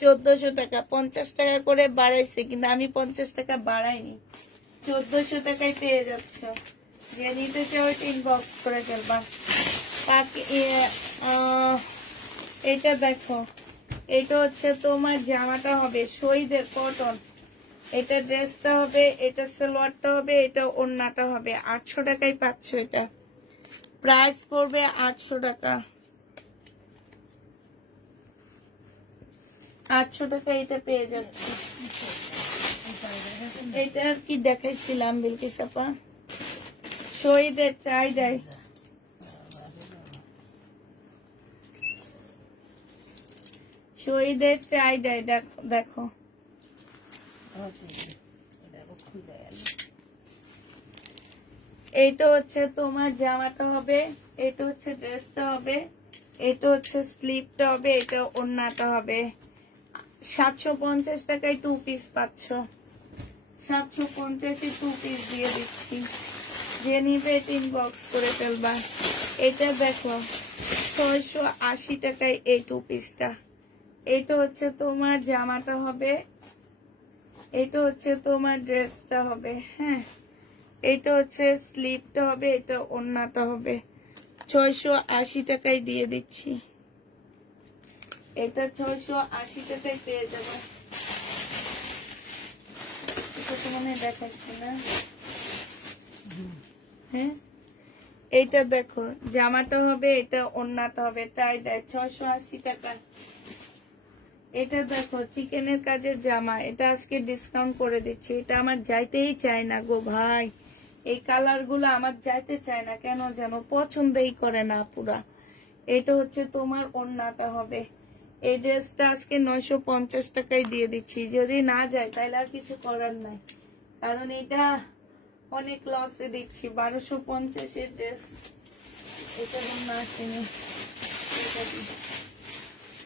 1400 টাকা। 50 টাকা করে বাড়াইছে, কিন্তু আমি 50 টাকা বাড়াইনি। 1400 টাকায় পেয়ে যাচ্ছ। যে নিতে চাও ইনবক্স করে ফেলবা। এটা দেখো, এটা হচ্ছে তোমার জামাটা হবে শহীদের কটন। এটা ড্রেসটা হবে, এটা সালোয়ারটা হবে, এটা ওড়নাটা হবে। 800 টাকায় পাচ্ছ। এটা প্রাইস পড়বে 800 টাকা। 800 টাকা এটা পেয়ে যাচ্ছে। এটা আর কি দেখাইছিলাম বিলকিস আপা, শহীদের ট্রাই ডাই। শহীদের ট্রাই ডাই দেখো। এইটা হচ্ছে তোমার জামাটা হবে, এটা হচ্ছে ড্রেসটা হবে, এটা হচ্ছে স্লিপটা হবে, এটা ওড়নাটা হবে। 750 টাকায় 2 পিস পাচ্ছ। 750-এ 2 পিস দিয়ে দিচ্ছি। যে নিবে এটা ইনবক্স করে ফেলবা। এটা দেখো 680 টাকায় এই 2 পিসটা। এটা হচ্ছে তোমার জামাটা হবে, এটা হচ্ছে তোমার ড্রেসটা হবে। হ্যাঁ, এটা হচ্ছে স্লিপটা হবে, এটা ওড়নাটা হবে। 680 টাকায় দিয়ে দিচ্ছি। এটা 680 টাকায় পেয়ে যাবো। এটা তো মনে দেখাচ্ছি না। হ্যাঁ, এইটা দেখো জামাটা হবে, এটা ওড়নাটা হবে। টাই ডাই 680 টাকা। এটা দেখো চিকেনের কাজের জামা, এটা আজকে ডিসকাউন্ট করে দিচ্ছি। এটা আমার যাইতেই চায় না গো ভাই, এই কালার গুলো আমার যাইতে চায় না, কেন যেন পছন্দই করে না পুরা। এটা হচ্ছে তোমার ওড়নাটা হবে। এই ড্রেসটা আজকে 950 টাকায় দিয়ে দিচ্ছি। যদি না যায় তাহলে আর কিছু করার নাই, কারণ এটা অনেক লসে দিচ্ছি। 1250-এর ড্রেস। এটা না আসেনি।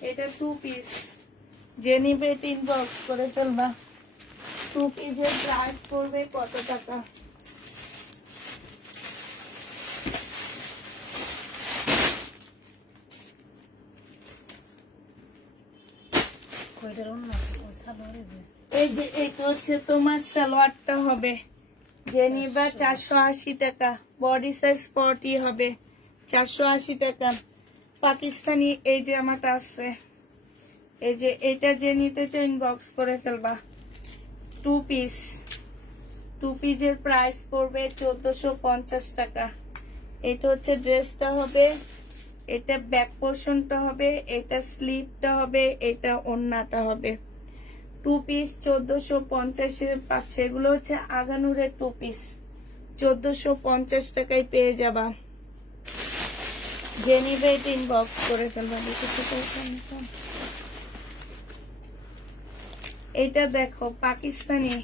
এটা 2 পিস। যে নিবে এটা ইনবক্স করে ফেলবা। 2 পিসের প্রাইস পড়বে কত টাকা? এই যে এটা হচ্ছে তোমার সালোয়ারটা হবে। যে নিবা 480 টাকা। বডি সাইজ 40 হবে, 480 টাকা। পাকিস্তানি এই জামাটা আছে, এই যে এটা যে নিতে চাই ইনবক্স করে ফেলবা। 2 পিস, 2 পিসের প্রাইস পড়বে 1450 টাকা। এটা হচ্ছে ড্রেসটা হবে, এটা ব্যাক পোর্শনটা হবে, এটা স্লিভটা হবে, এটা ওড়নাটা হবে। 2 পিস 1450 পাচ্ছে। এগুলো হচ্ছে আগানুরের 2 পিস, 1450 টাকায় পেয়ে যাবা। যে নিবে এটা ইনবক্স করে ফেলবা। এটা দেখো পাকিস্তানি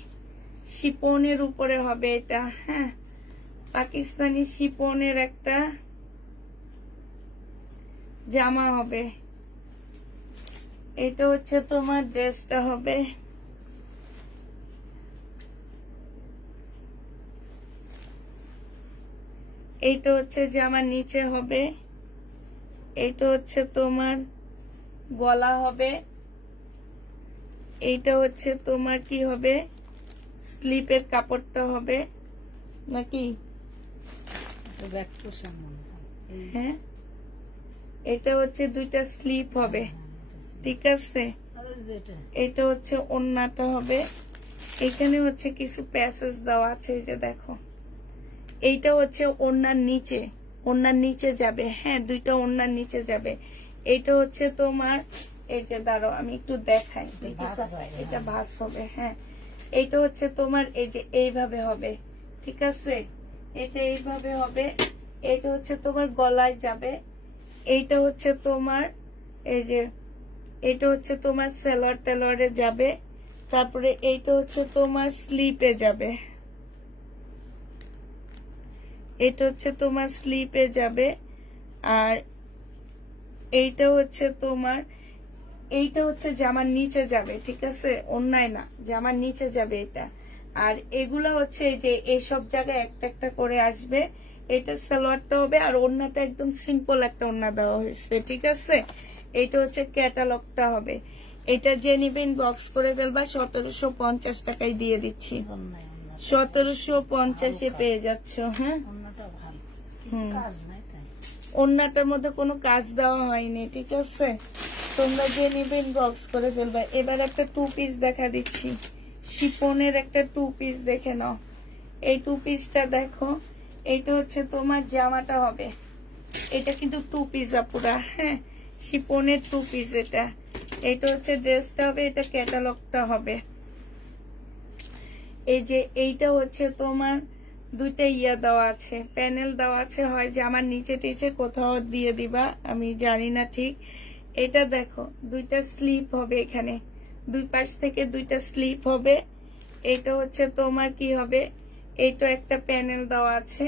শিপনের উপরে হবে এটা, হ্যাঁ পাকিস্তানি শিপনের একটা জামা হবে। এটা হচ্ছে তোমার ড্রেসটা হবে। এইটা হচ্ছে জামার নিচে হবে, এইটা হচ্ছে তোমার গলা হবে, এইটা হচ্ছে তোমার কি হবে স্লিপের কাপড়টা হবে নাকি, হ্যাঁ এটা হচ্ছে দুইটা স্লিপ হবে, ঠিক আছে। এটা হচ্ছে ওড়নাটা হবে, এখানে হচ্ছে কিছু প্যাসেজ দেওয়া আছে, এই যে দেখো এইটা হচ্ছে ওড়নার নিচে, ওড়নার নিচে যাবে, হ্যাঁ দুইটা ওড়নার নিচে যাবে। এইটা হচ্ছে তোমার এই যে দাঁড়াও আমি একটু দেখাই, এটা ভাঁজ হবে, হ্যাঁ এইটা হচ্ছে তোমার এই যে এইভাবে হবে, ঠিক আছে এটা এইভাবে হবে। এটা হচ্ছে তোমার গলায় যাবে, এইটা হচ্ছে তোমার এই যে এটা হচ্ছে তোমার সালোয়ার টেলোয়ারে যাবে, তারপরে এইটা হচ্ছে তোমার স্লিপে যাবে, এটা হচ্ছে তোমার স্লিপে যাবে। আর এইটা হচ্ছে তোমার, এইটা হচ্ছে জামার নিচে যাবে, ঠিক আছে অন্যায় না, জামার নিচে যাবে এটা। আর এগুলা হচ্ছে যে এইসব জায়গায় একটা একটা করে আসবে। এটা সালোয়ারটা হবে, আর ওড়নাটা একদম সিম্পল একটা ওড়না দেওয়া হয়েছে, ঠিক আছে। এটা হচ্ছে ক্যাটালগটা হবে। এটা যে নিবেন বক্স করে ফেলবা, 1750 টাকায় দিয়ে দিচ্ছি, 1750-এ পেয়ে যাচ্ছ, হ্যাঁ ওড়নাটার মধ্যে কোনো কাজ দেওয়া হয়নি, ঠিক আছে। তোমরা যে নিবে ইনবক্স করে ফেলবা। এবার একটা 2 পিস দেখা দিচ্ছি, শিপনের একটা 2 পিস দেখে নাও। এই 2 পিসটা দেখো, এইটা হচ্ছে তোমার জামাটা হবে, এটা কিন্তু 2 পিস আপুরা, হ্যাঁ শিপনের 2 পিস এটা। এটা হচ্ছে ড্রেসটা হবে, এটা ক্যাটালগটা হবে। এই যে এইটা হচ্ছে তোমার দুইটা ইয়া দেওয়া আছে, প্যানেল দেওয়া আছে, হয় যে আমার নিচে টিচে কোথাও দিয়ে দিবা, আমি জানি না ঠিক। এটা দেখো দুইটা স্লিপ হবে, এখানে দুই পাশ থেকে দুইটা স্লিপ হবে। এটা হচ্ছে তোমার কি হবে, এইটা একটা প্যানেল দেওয়া আছে।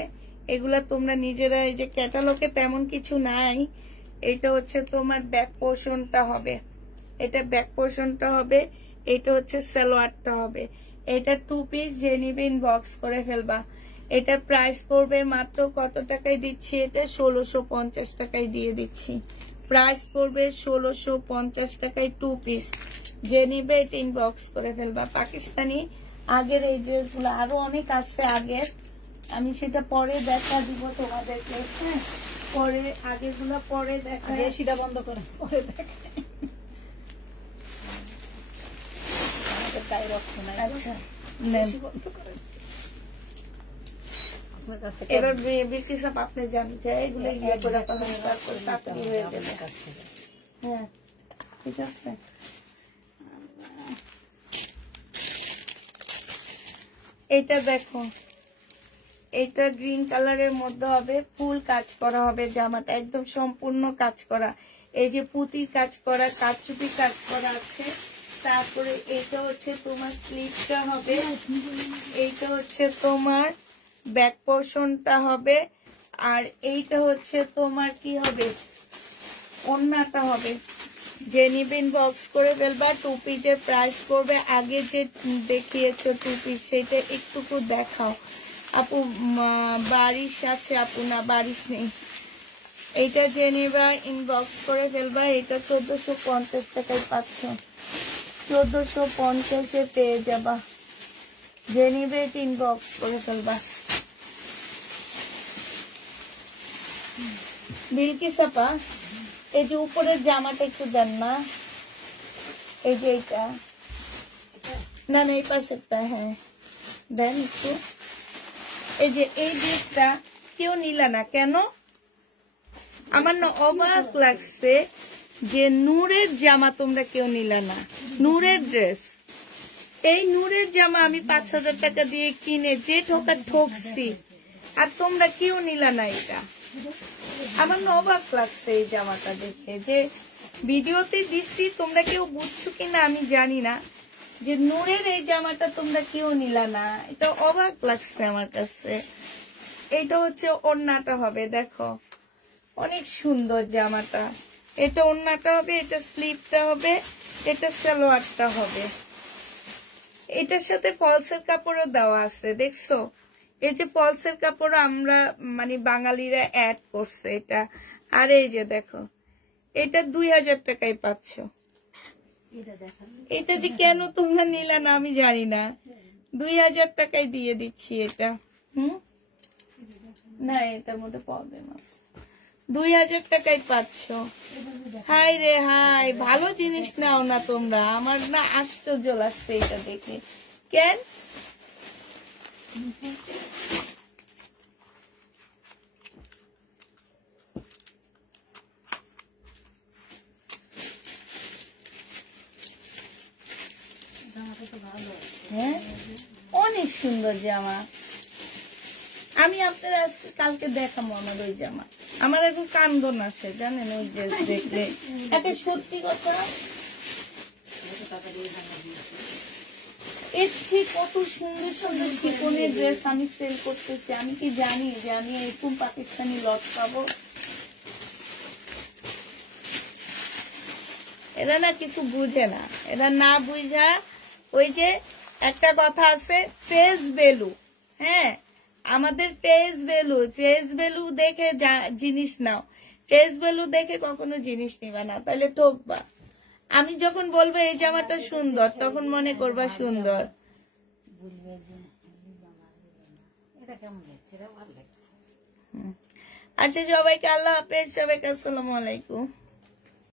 এগুলা তোমরা নিজেরা, এই যে ক্যাটালগে তেমন কিছু নাই। এটা হচ্ছে তোমার ব্যাক পোর্শনটা হবে, এটা ব্যাক পোর্শনটা হবে। এটা হচ্ছে সালোয়ারটা হবে। এটা 2 পিস, যে নিবে ইনবক্স করে ফেলবা। এটার প্রাইস পড়বে মাত্র কত টাকায় দিচ্ছি, এটা 1650 টাকায় দিয়ে দিচ্ছি। প্রাইস পড়বে 1650 টাকায় 2 পিস, যে নিবে এটা ইনবক্স করে ফেলবা। পাকিস্তানি আগের এই ড্রেসগুলো আরো অনেক আছে আগের, আমি সেটা পরে দেখা দিব তোমাদেরকে, হ্যাঁ পরে আগেরগুলো পরে দেখা, সেটা বন্ধ করে পরে দেখা। আচ্ছা নেন। এবার বিক্রি সব আপনি জানেন যে এগুলো ইয়ে করে তারপরে তাড়াতাড়ি হয়ে যাবে, হ্যাঁ ঠিক আছে। এটা দেখো, এটা গ্রিন কালারের মধ্যে হবে, ফুল কাজ করা হবে, জামাটা একদম সম্পূর্ণ কাজ করা। এই যে পুঁতির কাজ করা, কারচুপি কাজ করা আছে। তারপরে এইটা হচ্ছে তোমার স্লিভটা হবে, এইটা হচ্ছে তোমার ব্যাক পোর্শনটা হবে, আর এইটা হচ্ছে তোমার কি হবে ওড়নাটা হবে। যে নিবেন বক্স করে ফেলবা। 2 পিসের প্রাইস পড়বে, আগে যে দেখিয়েছো 2 পিস সেটা একটুকু দেখাও আপু। বারিশ আছে আপু, না বারিশ নেই। এইটা যে নিবা ইনবক্স করে ফেলবা। এটা 1450 টাকায় পাচ্ছ, 1450-এ পেয়ে যাবা। যে নিবে এটা ইনবক্স করে ফেলবা। বিলকিস আপা এই যে উপরের জামাটা একটু দেন না, এই যে এইটা, না না এই পাশেরটা, হ্যাঁ দেন একটু। এই যে এই ড্রেসটা কেউ নিলা না কেন? আমার না অবাক লাগছে যে নূরের জামা তোমরা কেউ নিলা না। নূরের ড্রেস, এই নূরের জামা আমি 5,000 টাকা দিয়ে কিনে যে ঠকছি, আর তোমরা কেউ নিলা না এটা। আমার না অবাক লাগছে এই জামাটা দেখে, যে ভিডিওতে দিচ্ছি, তোমরা কেউ বুঝছো কিনা আমি জানি না, যে নূরের এই জামাটা তোমরা কেউ নিলা না। এটা অবাক লাগছে আমার কাছে। এটা হচ্ছে ওড়নাটা হবে, দেখো অনেক সুন্দর জামাটা। এটা ওড়নাটা হবে, এটা স্লিভটা হবে, এটা সালোয়ারটা হবে। এটার সাথে ফলসের কাপড়ও দেওয়া আছে, দেখছো? এই যে ফলসের কাপড় আমরা মানে বাঙালিরা অ্যাড করছে এটা। আর এই যে দেখো, এটা 2000 টাকায় পাচ্ছ। এটা যে কেন তোমরা নিলা না আমি জানি না। 2000 টাকায় দিয়ে দিচ্ছি এটা। না এটার মধ্যে প্রবলেম আছে। 2000 টাকায় পাচ্ছ। হাই রে হাই, ভালো জিনিস নাও না তোমরা। আমার না আশ্চর্য লাগছে এটা দেখে। কেন হ্যাঁ, অনেক সুন্দর জামা। আমি আপনারা কালকে দেখাবো আমার ওই জামা। আমার এখন কান্দন আসে জানেন ওই ড্রেস দেখলে। একটা সত্যি কথা, এর ঠিক কত সুন্দর সুন্দর চিকনের ড্রেস আমি সেল করতেছি। আমি কি জানি যে আমি এরকম পাকিস্তানি লট পাবো? এরা না কিছু বুঝে না। এরা না বুঝা, ওই যে একটা কথা আছে ফেস ভ্যালু, হ্যাঁ আমাদের ফেস ভ্যালু দেখে জিনিস নাও। ফেস ভ্যালু দেখে কখনো জিনিস নিবা না, তাহলে ঠকবা। আমি যখন বলবো এই জামাটা সুন্দর, তখন মনে করবা সুন্দর। আচ্ছা সবাইকে আল্লাহ হাফেজ, সবাইকে আসসালামু আলাইকুম।